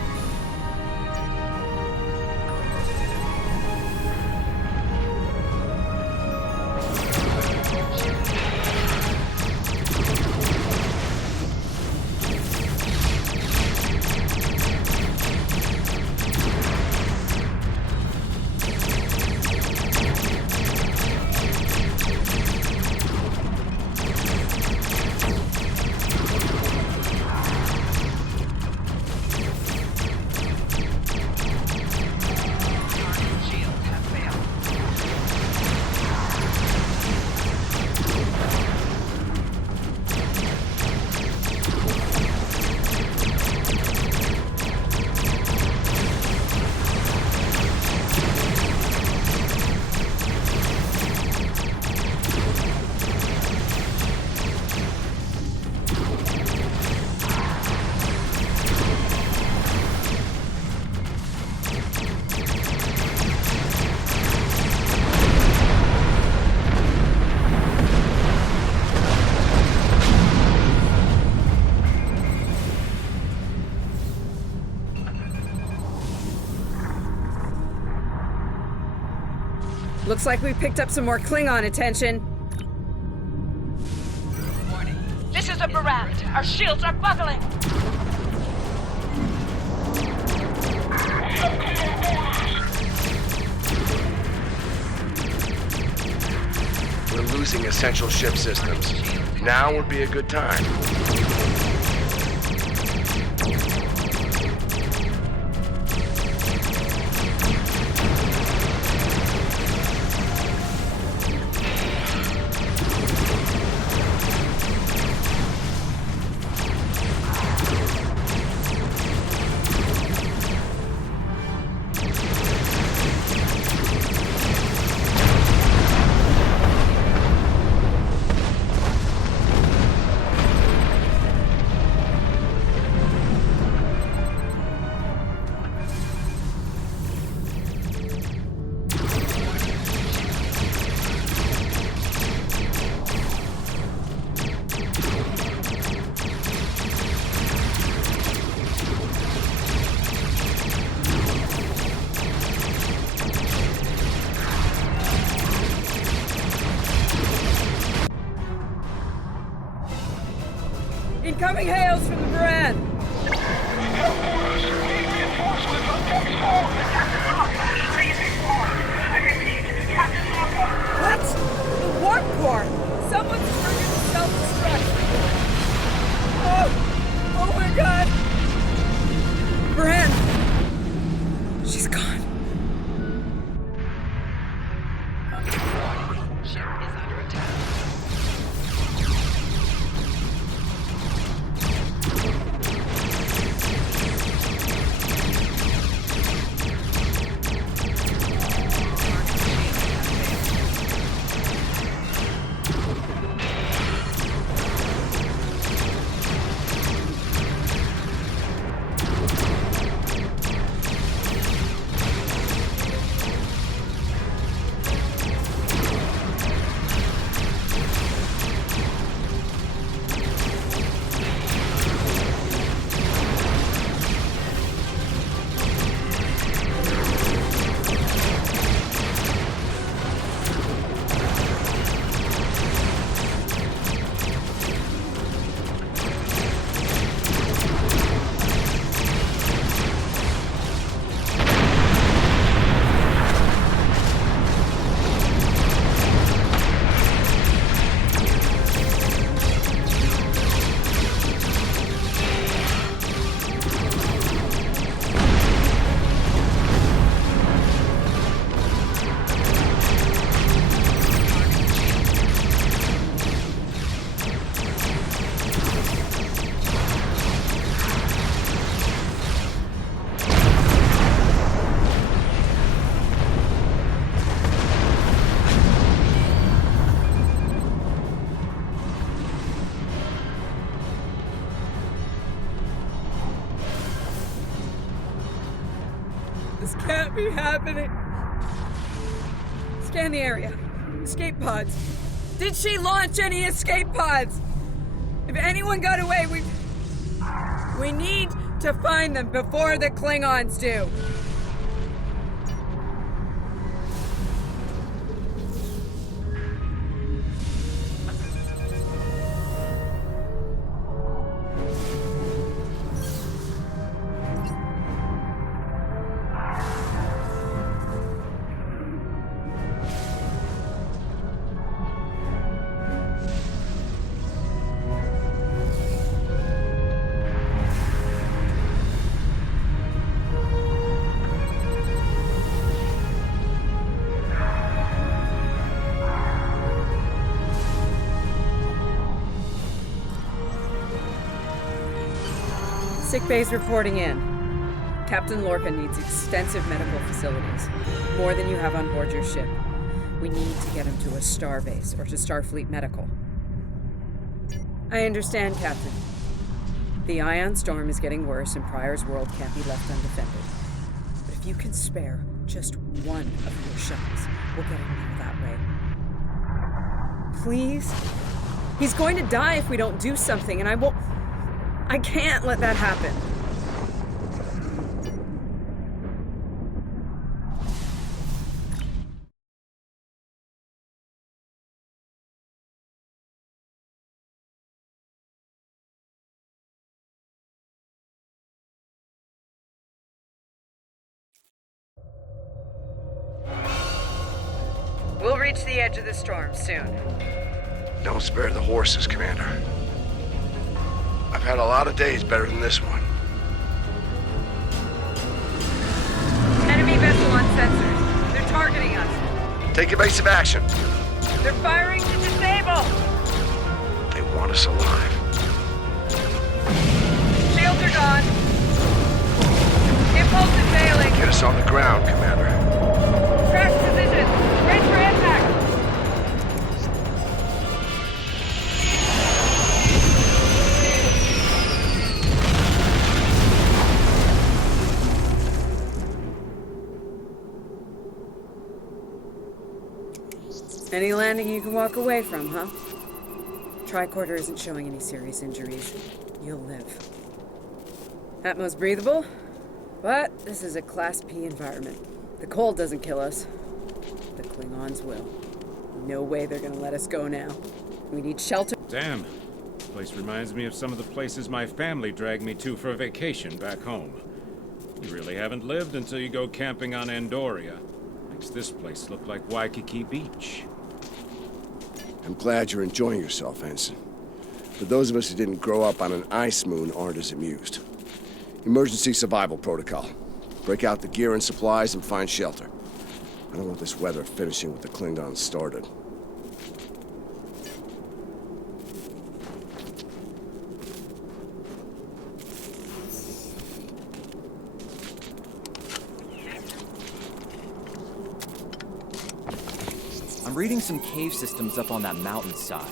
Looks like we picked up some more Klingon attention. Warning. This is a Baran. Our shields are buckling. We're losing essential ship systems. Now would be a good time. This can't be happening. Scan the area. Escape pods. Did she launch any escape pods? If anyone got away, we need to find them before the Klingons do. Sick bay's reporting in. Captain Lorca needs extensive medical facilities, more than you have on board your ship. We need to get him to a starbase or to Starfleet Medical. I understand, Captain. The ion storm is getting worse and Pryor's world can't be left undefended. But if you can spare just one of your shuttles, we'll get him there that way. Please? He's going to die if we don't do something, and I can't let that happen. We'll reach the edge of the storm soon. Don't spare the horses, Commander. I've had a lot of days better than this one. Enemy vessel on sensors. They're targeting us. Take evasive action. They're firing to disable. They want us alive. Shields are gone. Impulse is failing. Get us on the ground, Commander. Crash position. Ready for impact. Any landing you can walk away from, huh? Tricorder isn't showing any serious injuries. You'll live. Atmos breathable, but this is a Class P environment. The cold doesn't kill us. The Klingons will. No way they're gonna let us go now. We need shelter. Damn. This place reminds me of some of the places my family dragged me to for a vacation back home. You really haven't lived until you go camping on Andoria. Makes this place look like Waikiki Beach. I'm glad you're enjoying yourself, Ensign. But those of us who didn't grow up on an ice moon aren't as amused. Emergency survival protocol. Break out the gear and supplies and find shelter. I don't want this weather finishing what the Klingons started. I'm reading some cave systems up on that mountainside.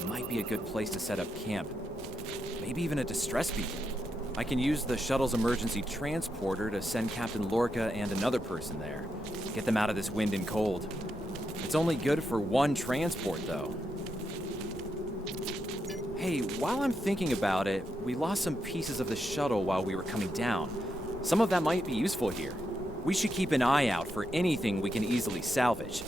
It might be a good place to set up camp. Maybe even a distress beacon. I can use the shuttle's emergency transporter to send Captain Lorca and another person there. Get them out of this wind and cold. It's only good for one transport, though. Hey, while I'm thinking about it, we lost some pieces of the shuttle while we were coming down. Some of that might be useful here. We should keep an eye out for anything we can easily salvage.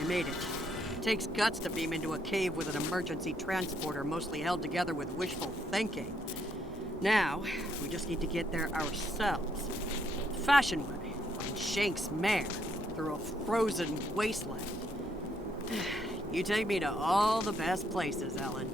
We made it. It takes guts to beam into a cave with an emergency transporter mostly held together with wishful thinking. Now, we just need to get there ourselves. Fashion way, on Shank's mare, through a frozen wasteland. You take me to all the best places, Ellen.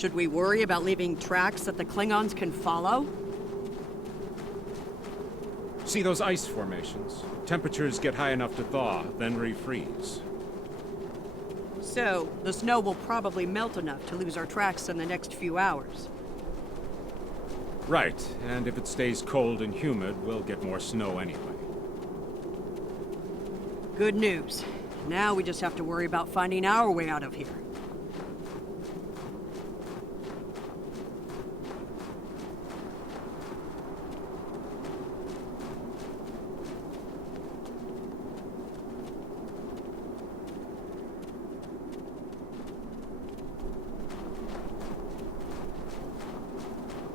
Should we worry about leaving tracks that the Klingons can follow? See those ice formations? Temperatures get high enough to thaw, then refreeze. So, the snow will probably melt enough to lose our tracks in the next few hours. Right, and if it stays cold and humid, we'll get more snow anyway. Good news. Now we just have to worry about finding our way out of here.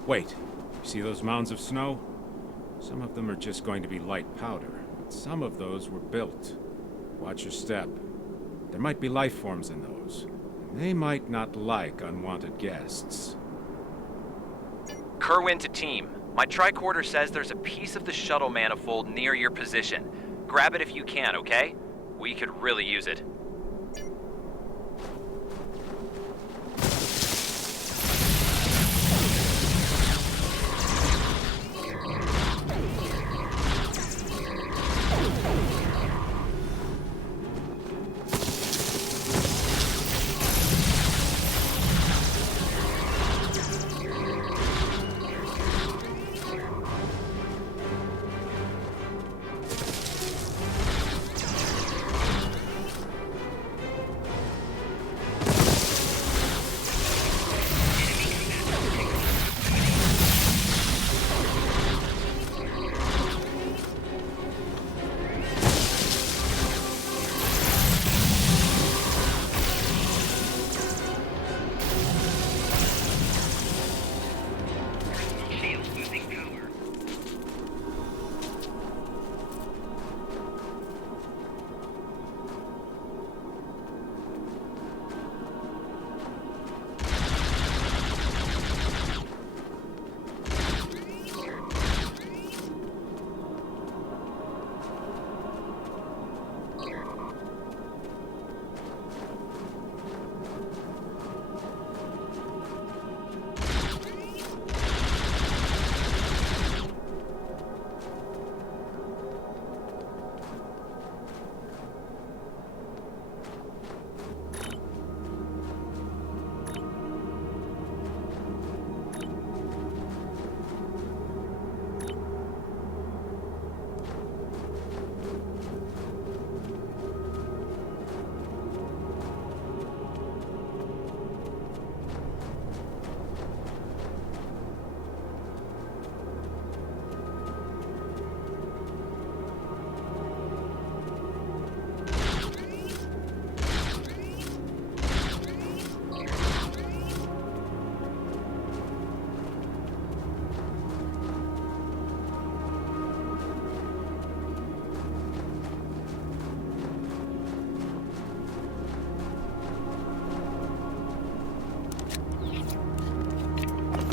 Wait, you see those mounds of snow? Some of them are just going to be light powder, but some of those were built. Watch your step. There might be life forms in those, and they might not like unwanted guests. Kerwin to team. My tricorder says there's a piece of the shuttle manifold near your position. Grab it if you can, okay? We could really use it.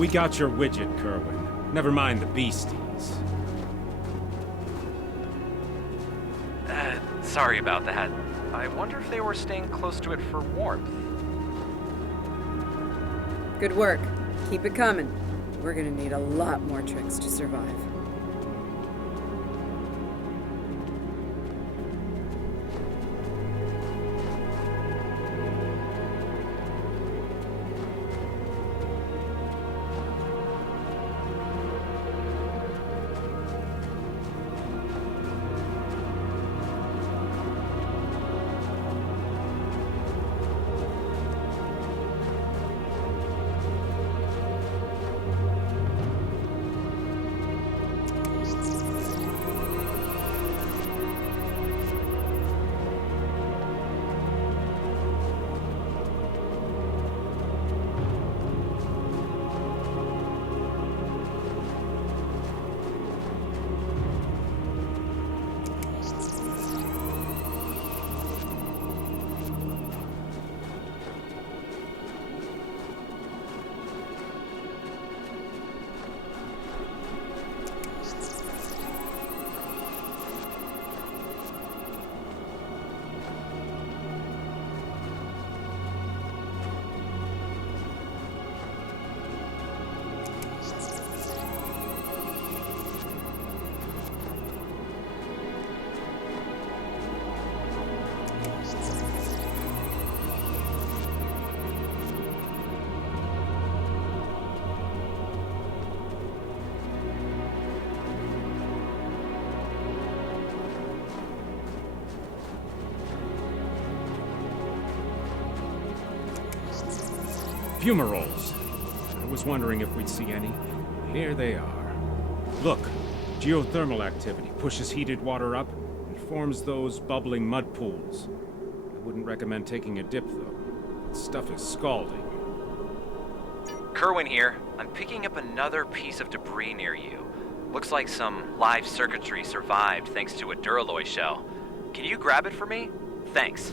We got your widget, Kerwin. Never mind the beasties. Sorry about that. I wonder if they were staying close to it for warmth. Good work. Keep it coming. We're gonna need a lot more tricks to survive. Fumaroles. I was wondering if we'd see any. Here they are. Look, geothermal activity pushes heated water up and forms those bubbling mud pools. I wouldn't recommend taking a dip, though. That stuff is scalding. Kerwin here. I'm picking up another piece of debris near you. Looks like some live circuitry survived thanks to a Duralloy shell. Can you grab it for me? Thanks.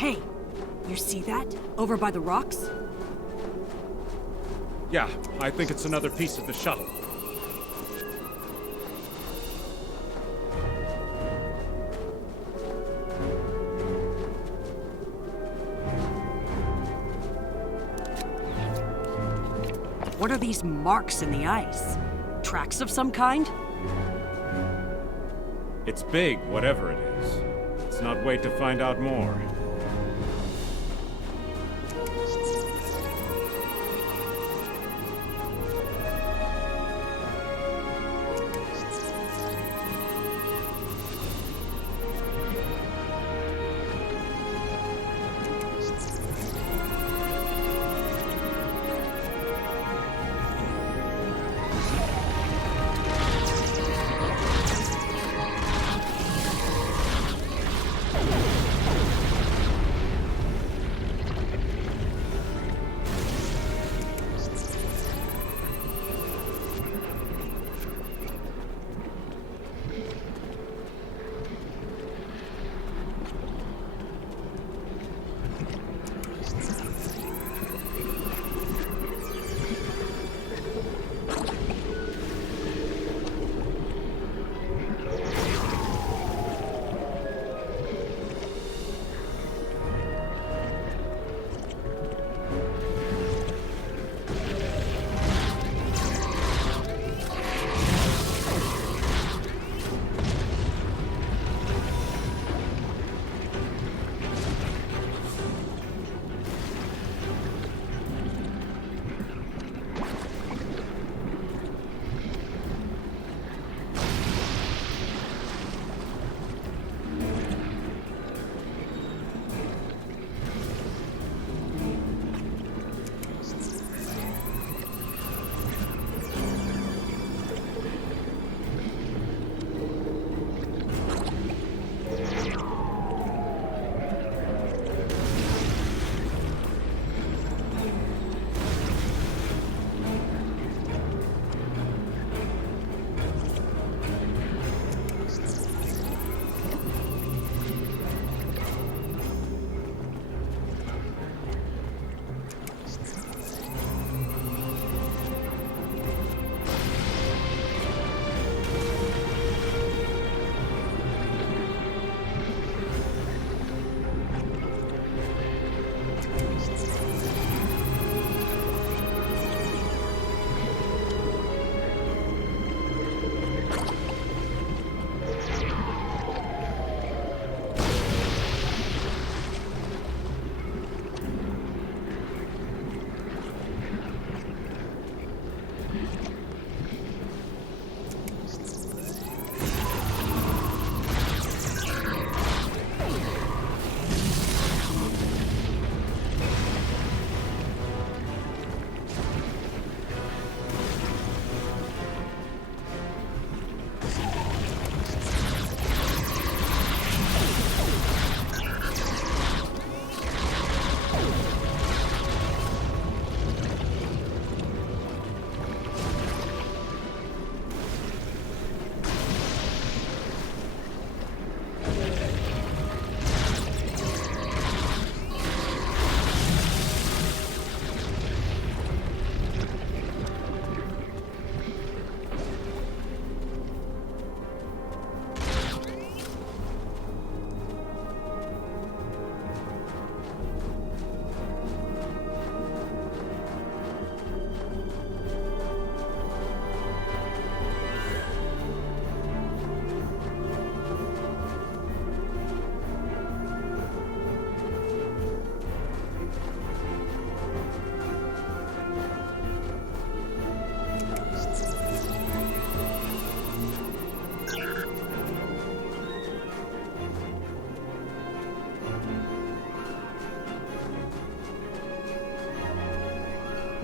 Hey, you see that? Over by the rocks? Yeah, I think it's another piece of the shuttle. What are these marks in the ice? Tracks of some kind? It's big, whatever it is. Let's not wait to find out more.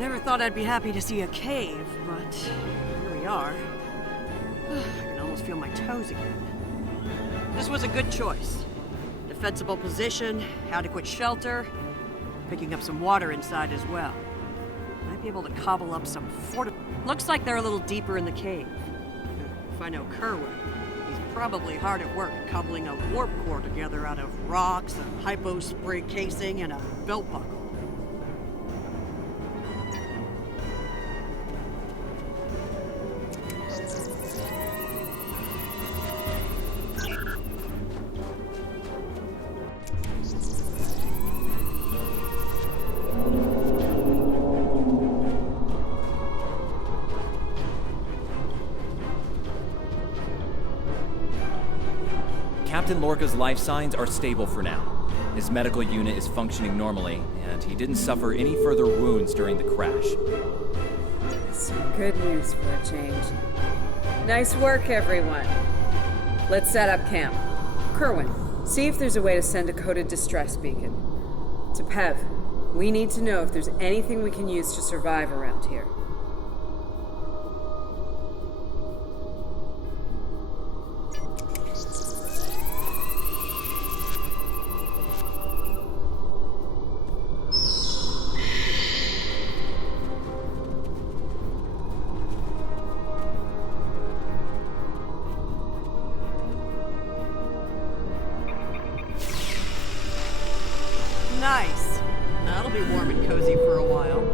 never thought I'd be happy to see a cave, but here we are. I can almost feel my toes again. This was a good choice. Defensible position, adequate shelter, picking up some water inside as well. Might be able to cobble up some Looks like they're a little deeper in the cave. If I know Kerwin, he's probably hard at work cobbling a warp core together out of rocks, a hypo spray casing, and a belt buckle. Captain Lorca's life signs are stable for now. His medical unit is functioning normally, and he didn't suffer any further wounds during the crash. Some good news for a change. Nice work, everyone. Let's set up camp. Kerwin, see if there's a way to send a coded distress beacon. To Pev, we need to know if there's anything we can use to survive around here. Nice. That'll be warm and cozy for a while.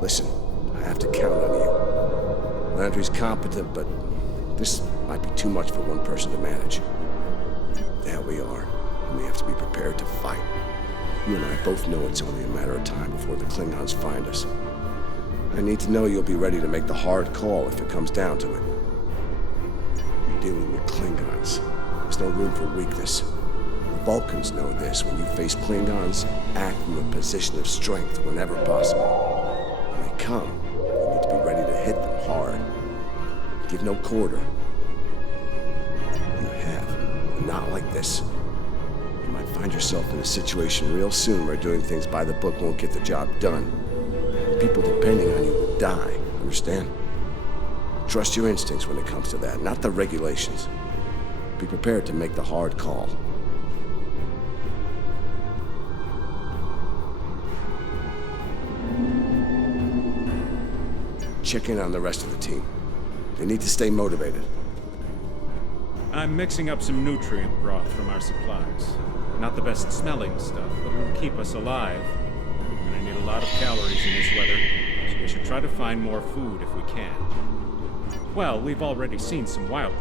Listen, I have to count on you. Landry's competent, but this might be too much for one person to manage. There we are, and we have to be prepared to fight. You and I both know it's only a matter of time before the Klingons find us. I need to know you'll be ready to make the hard call if it comes down to it. You're dealing with Klingons. There's no room for weakness. The Vulcans know this. When you face Klingons, act from a position of strength whenever possible. Come, you need to be ready to hit them hard. Give no quarter. You have, but not like this. You might find yourself in a situation real soon where doing things by the book won't get the job done. People depending on you will die, understand? Trust your instincts when it comes to that, not the regulations. Be prepared to make the hard call. Check in on the rest of the team. They need to stay motivated. I'm mixing up some nutrient broth from our supplies. Not the best smelling stuff, but will keep us alive. We're gonna need a lot of calories in this weather, so we should try to find more food if we can. Well, we've already seen some wildlife.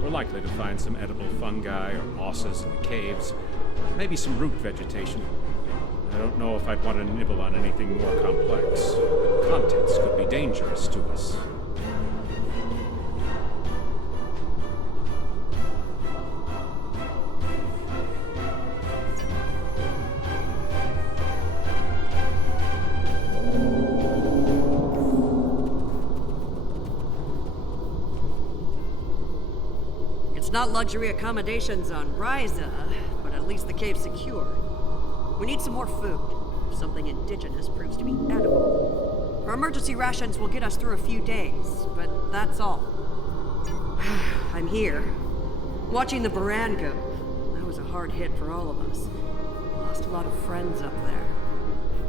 We're likely to find some edible fungi or mosses in the caves, maybe some root vegetation. I don't know if I'd want to nibble on anything more complex. The contents could be dangerous to us. It's not luxury accommodations on Ryza, but at least the cave's secure. We need some more food. If something indigenous proves to be edible. Our emergency rations will get us through a few days, but that's all. I'm here, watching the Baran go. That was a hard hit for all of us. Lost a lot of friends up there.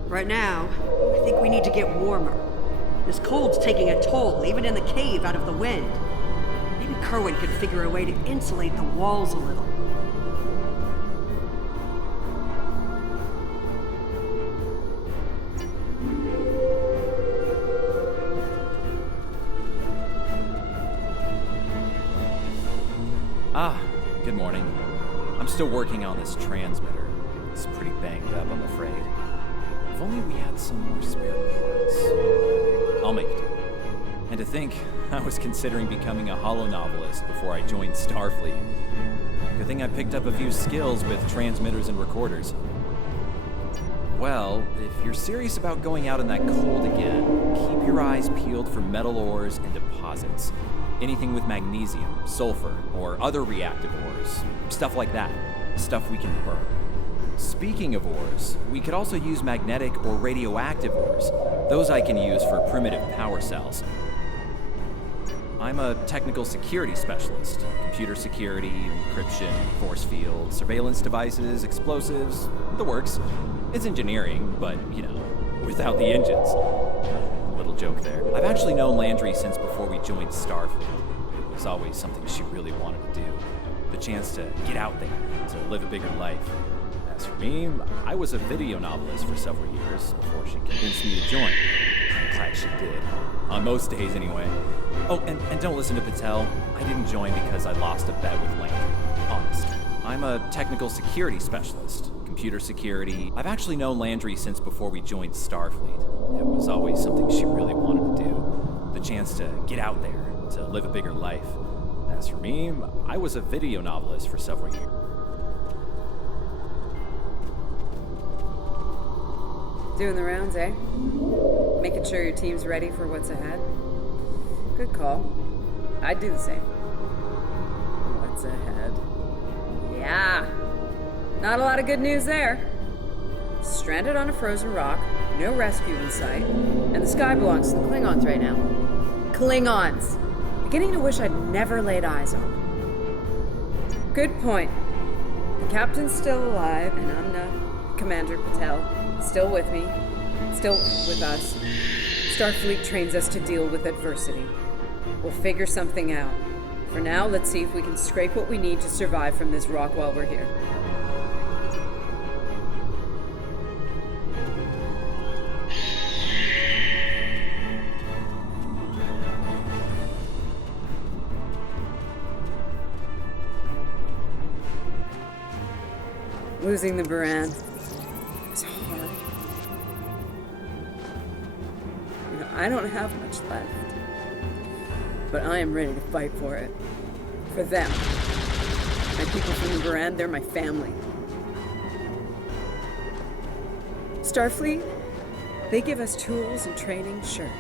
Right now, I think we need to get warmer. This cold's taking a toll, even in the cave out of the wind. Maybe Kerwin could figure a way to insulate the walls a little. Good morning. I'm still working on this transmitter. It's pretty banged up, I'm afraid. If only we had some more spare parts. I'll make it. And to think, I was considering becoming a holo-novelist before I joined Starfleet. Good thing I picked up a few skills with transmitters and recorders. Well, if you're serious about going out in that cold again, keep your eyes peeled for metal ores and deposits. Anything with magnesium, sulfur, or other reactive ores. Stuff like that. Stuff we can burn. Speaking of ores, we could also use magnetic or radioactive ores. Those I can use for primitive power cells. I'm a technical security specialist. Computer security, encryption, force field, surveillance devices, explosives, the works. It's engineering, but, without the engines. Little joke there. I've actually known Landry since before we joined Starfleet. It was always something she really wanted to do. The chance to get out there, to live a bigger life. As for me, I was a video novelist for several years before she convinced me to join. I'm glad she did. On most days, anyway. Oh, and don't listen to Patel. I didn't join because I lost a bet with Landry. Honest. I'm a technical security specialist. Computer security. I've actually known Landry since before we joined Starfleet. It was always something she really wanted to do. The chance to get out there, to live a bigger life. As for me, I was a video novelist for several years. Doing the rounds, eh? Making sure your team's ready for what's ahead? Good call. I'd do the same. What's ahead? Yeah. Not a lot of good news there. Stranded on a frozen rock, no rescue in sight, and the sky belongs to the Klingons right now. Klingons! Beginning to wish I'd never laid eyes on them. Good point. The captain's still alive, and I'm Commander Patel. Still with me. Still with us. Starfleet trains us to deal with adversity. We'll figure something out. For now, let's see if we can scrape what we need to survive from this rock while we're here. Losing the Baran is hard. I don't have much left. But I am ready to fight for it. For them. My people from the Baran, they're my family. Starfleet, they give us tools and training, sure.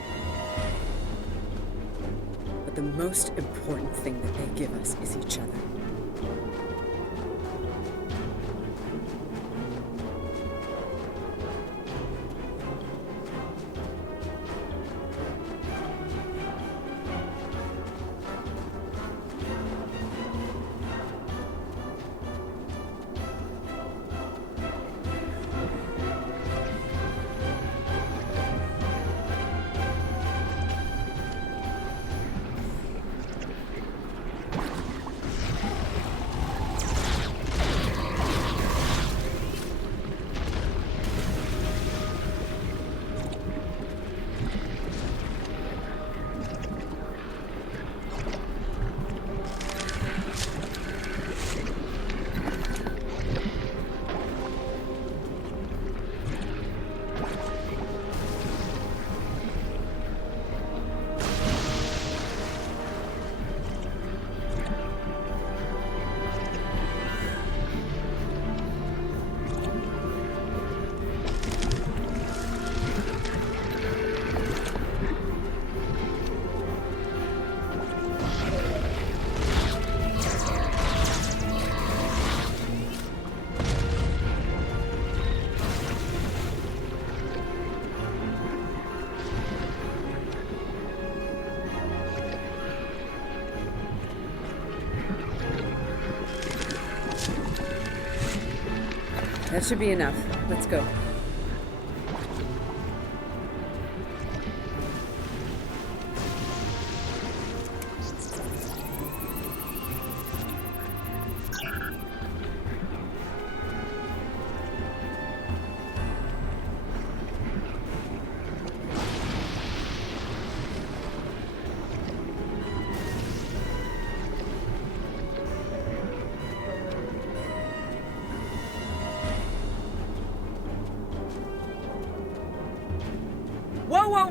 But the most important thing that they give us is each other. That should be enough. Let's go.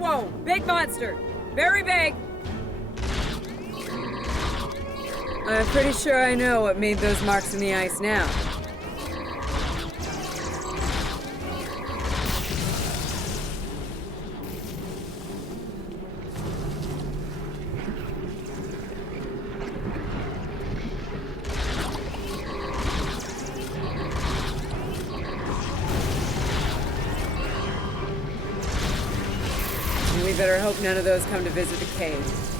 whoa! Big monster! Very big! I'm pretty sure I know what made those marks in the ice now. We better hope none of those come to visit the cave.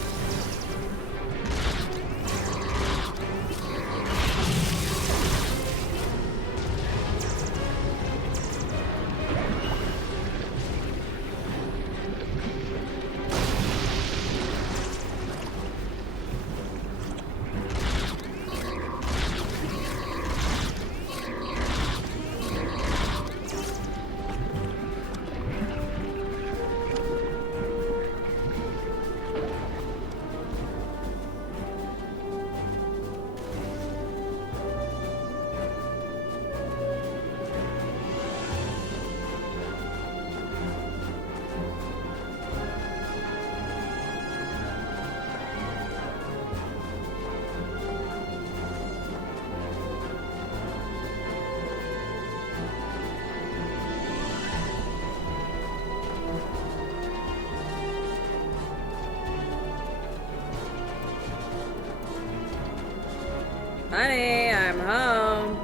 Honey, I'm home.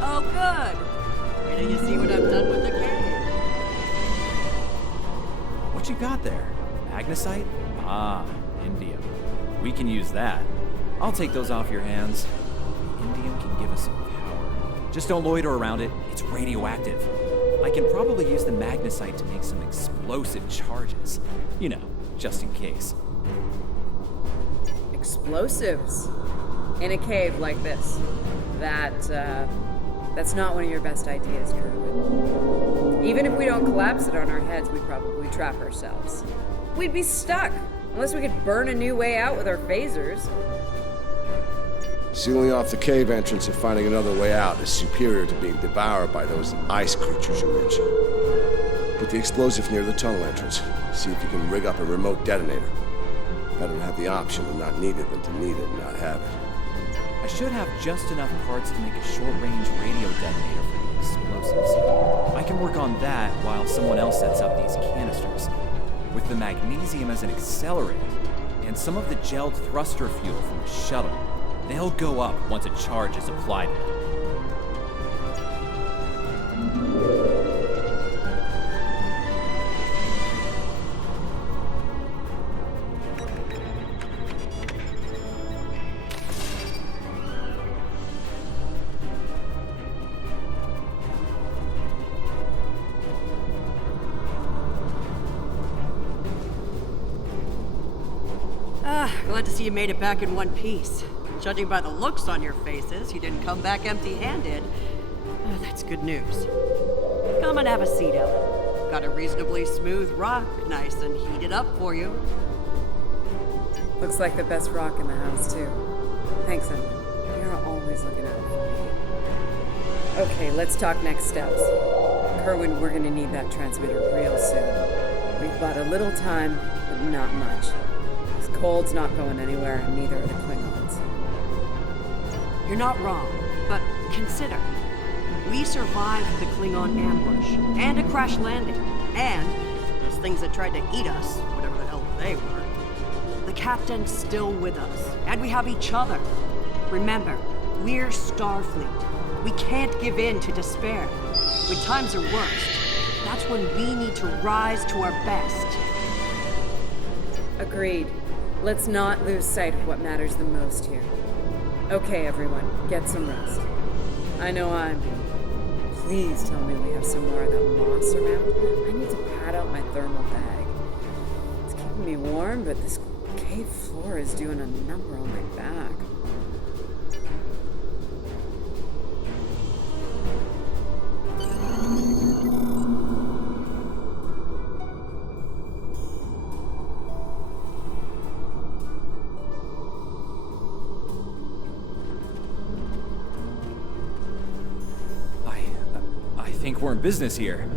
Oh, good. Wait till you see what I've done with the cave. What you got there? Magnesite? Ah, indium. We can use that. I'll take those off your hands. Indium can give us some power. Just don't loiter around it. It's radioactive. I can probably use the magnesite to make some explosive charges. You know, just in case. Explosives? In a cave like this? That's not one of your best ideas, Kerwin. Even if we don't collapse it on our heads, we'd probably trap ourselves. We'd be stuck, unless we could burn a new way out with our phasers. Sealing off the cave entrance and finding another way out is superior to being devoured by those ice creatures you mentioned. Put the explosive near the tunnel entrance. See if you can rig up a remote detonator. Better to have the option and not need it than to need it and not have it. I should have just enough parts to make a short-range radio detonator for the explosives. I can work on that while someone else sets up these canisters. With the magnesium as an accelerant, and some of the gelled thruster fuel from the shuttle, they'll go up once a charge is applied to them. Glad to see you made it back in one piece. Judging by the looks on your faces, you didn't come back empty-handed. Oh, that's good news. Come and have a seat, Ellen. Got a reasonably smooth rock, nice and heated up for you. Looks like the best rock in the house, too. Thanks, Emma. You're always looking out for me. Okay, let's talk next steps. Kerwin, we're gonna need that transmitter real soon. We've got a little time, but not much. This cold's not going anywhere, and neither are the Klingons. You're not wrong, but consider. We survived the Klingon ambush, and a crash landing, and those things that tried to eat us, whatever the hell they were. The captain's still with us, and we have each other. Remember, we're Starfleet. We can't give in to despair. When times are worst, that's when we need to rise to our best. Agreed. Let's not lose sight of what matters the most here. Okay, everyone, get some rest. I know I'm... Please tell me we have some more of that moss around. I need to pad out my thermal bag. It's keeping me warm, but this cave floor is doing a number on my back. I think we're important business here.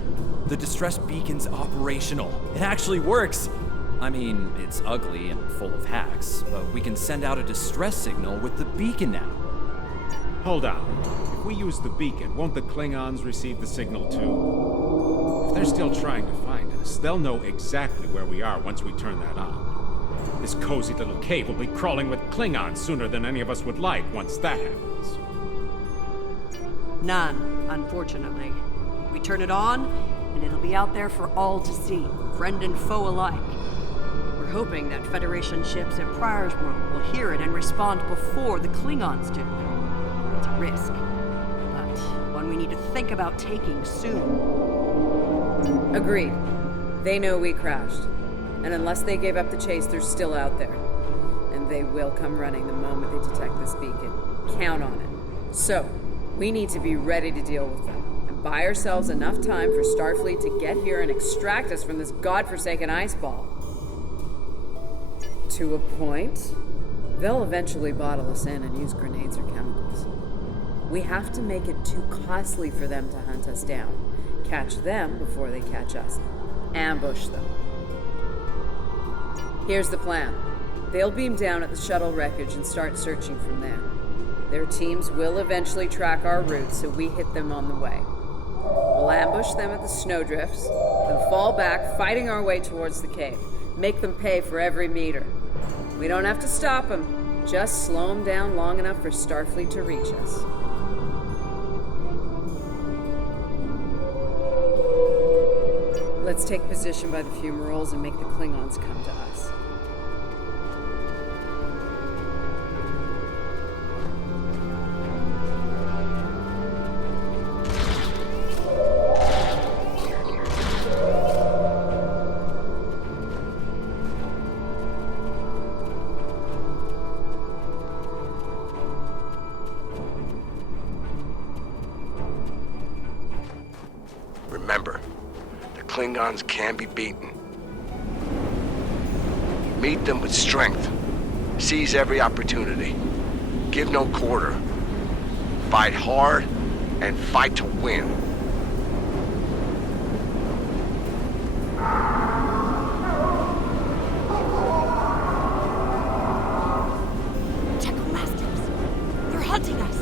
The distress beacon's operational. It actually works. I mean, it's ugly and full of hacks, but we can send out a distress signal with the beacon now. Hold on. If we use the beacon, won't the Klingons receive the signal too? If they're still trying to find us, they'll know exactly where we are once we turn that on. This cozy little cave will be crawling with Klingons sooner than any of us would like once that happens. None, unfortunately. We turn it on, and it'll be out there for all to see, friend and foe alike. We're hoping that Federation ships at Pryor's World will hear it and respond before the Klingons do. It's a risk, but one we need to think about taking soon. Agreed. They know we crashed. And unless they gave up the chase, they're still out there. And they will come running the moment they detect this beacon. Count on it. So, we need to be ready to deal with them. And buy ourselves enough time for Starfleet to get here and extract us from this godforsaken ice ball. To a point, they'll eventually bottle us in and use grenades or chemicals. We have to make it too costly for them to hunt us down. Catch them before they catch us. Ambush them. Here's the plan. They'll beam down at the shuttle wreckage and start searching from there. Their teams will eventually track our route, so we hit them on the way. We'll ambush them at the snowdrifts, then fall back, fighting our way towards the cave. Make them pay for every meter. We don't have to stop them, just slow them down long enough for Starfleet to reach us. Let's take position by the fumaroles and make the Klingons come to us. Remember, the Klingons can be beaten. Meet them with strength. Seize every opportunity. Give no quarter. Fight hard and fight to win. Technomasters! They're hunting us!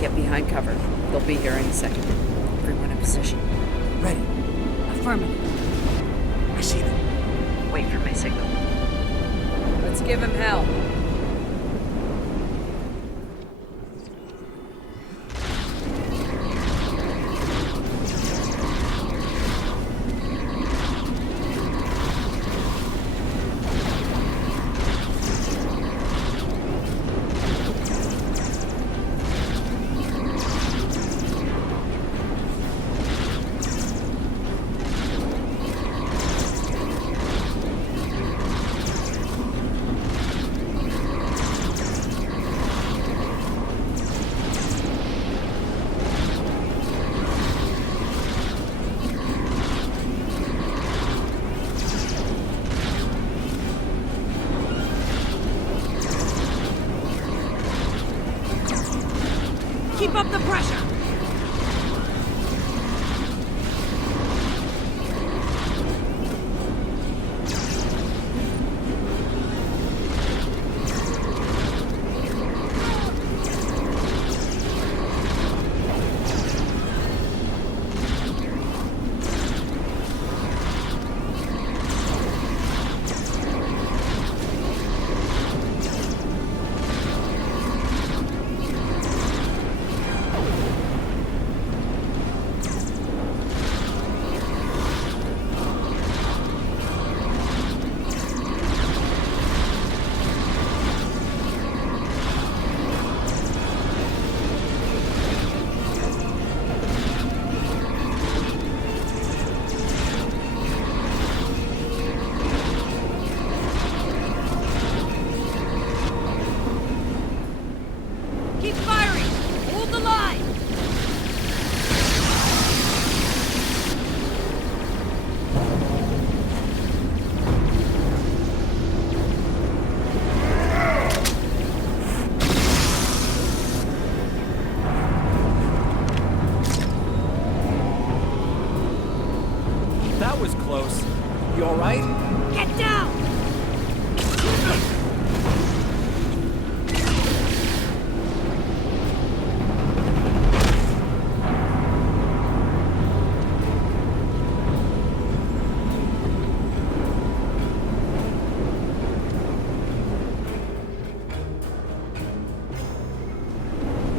Get behind cover. They'll be here any second. Everyone in position. Ready. Affirmative. I see them. Wait for my signal. Let's give him hell. That was close. You alright? Get down!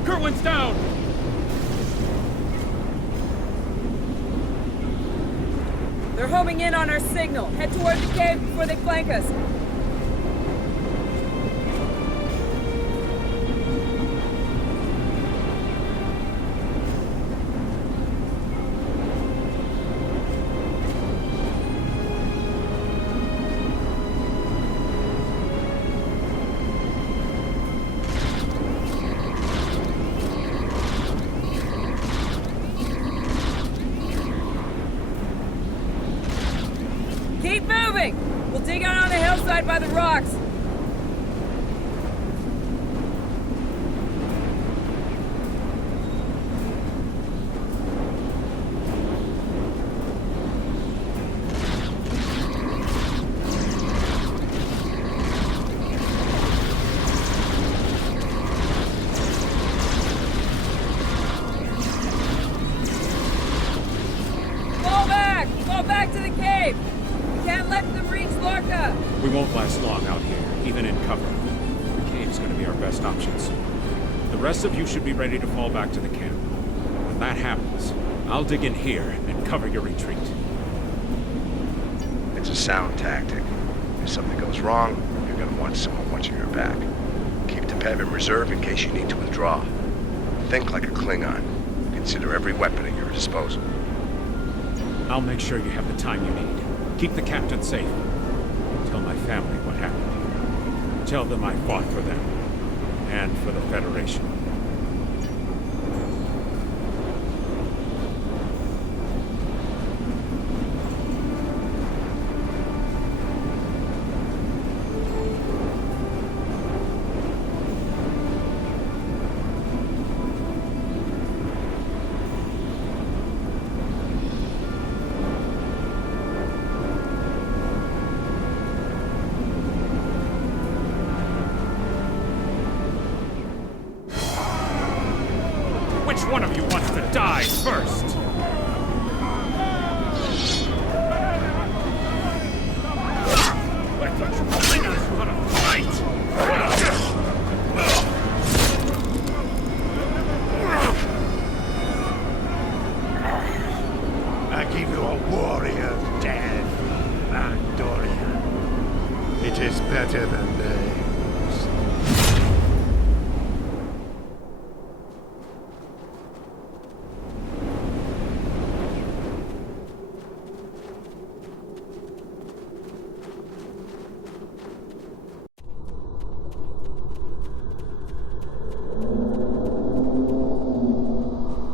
Kerwin's down! They're homing in on our signal. Head toward the cave before they flank us. Keep moving! We'll dig out on the hillside by the rocks. Fall back to the cave! Can't let them reach Lorca! We won't last long out here, even in cover. The cave's gonna be our best options. The rest of you should be ready to fall back to the camp. When that happens, I'll dig in here and cover your retreat. It's a sound tactic. If something goes wrong, you're gonna want someone watching your back. Keep the PEV in reserve in case you need to withdraw. Think like a Klingon. Consider every weapon at your disposal. I'll make sure you have the time you need. Keep the captain safe. Tell my family what happened here. Tell them I fought for them. And for the Federation. Which one of you wants to die first? Let the Klingons put a fight! I give you a warrior's death, Andorian. It is better than theirs.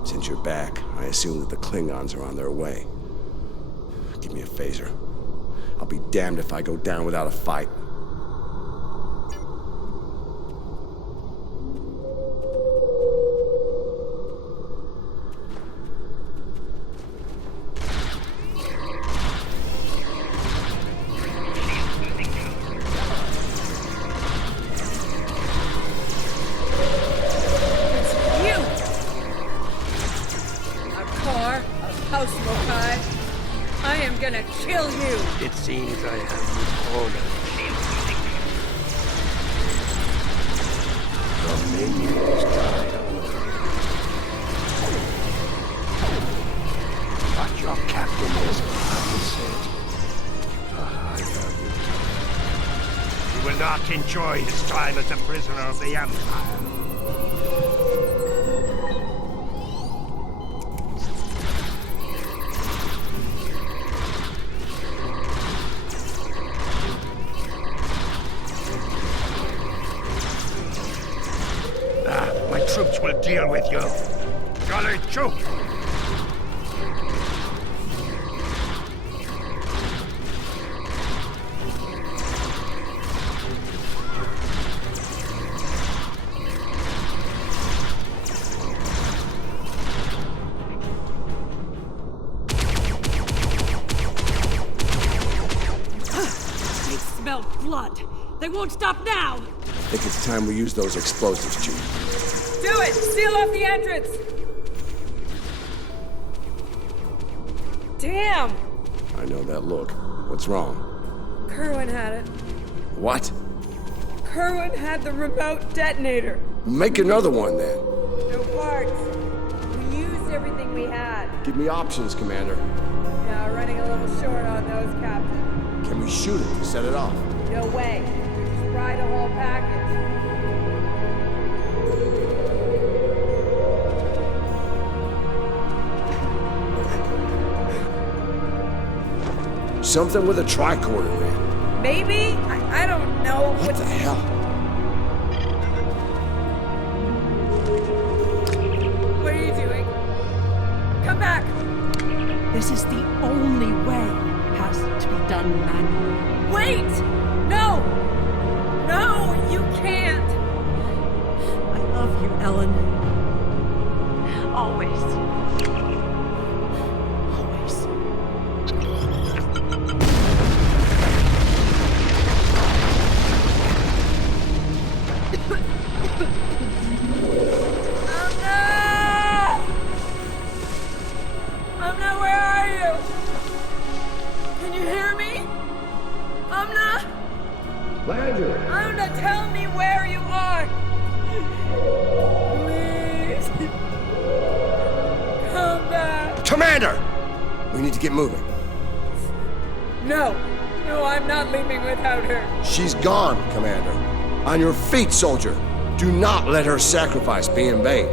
Since you're back, I assume that the Klingons are on their way. Give me a phaser. I'll be damned if I go down without a fight. House Mokai. I am gonna kill you! It seems I have you cornered. The minions died alone. But your captain is opposite. A higher route. He will not enjoy his time as a prisoner of the Empire. Troops will deal with you. Gully Choke! blood. They won't stop now. I think it's time we use those explosives, Chief. Do it! Seal off the entrance! Damn! I know that look. What's wrong? Kerwin had it. What? Kerwin had the remote detonator. Make another one, then. No parts. We used everything we had. Give me options, Commander. Yeah, running a little short on those, Captain. Can we shoot it to set it off? No way. We just fry the whole package. Something with a tricorder, man. Maybe? I don't know. What the hell? What are you doing? Come back! This is the only way. Has to be done manually. Wait! No! No, you can't! I love you, Ellen. Always. Always. Amna, where are you? Can you hear me? Amna? Landry! Amna, tell me where you are! Please! Come back! Commander! We need to get moving. No! No, I'm not leaving without her. She's gone, Commander. On your feet, soldier. Do not let her sacrifice be in vain.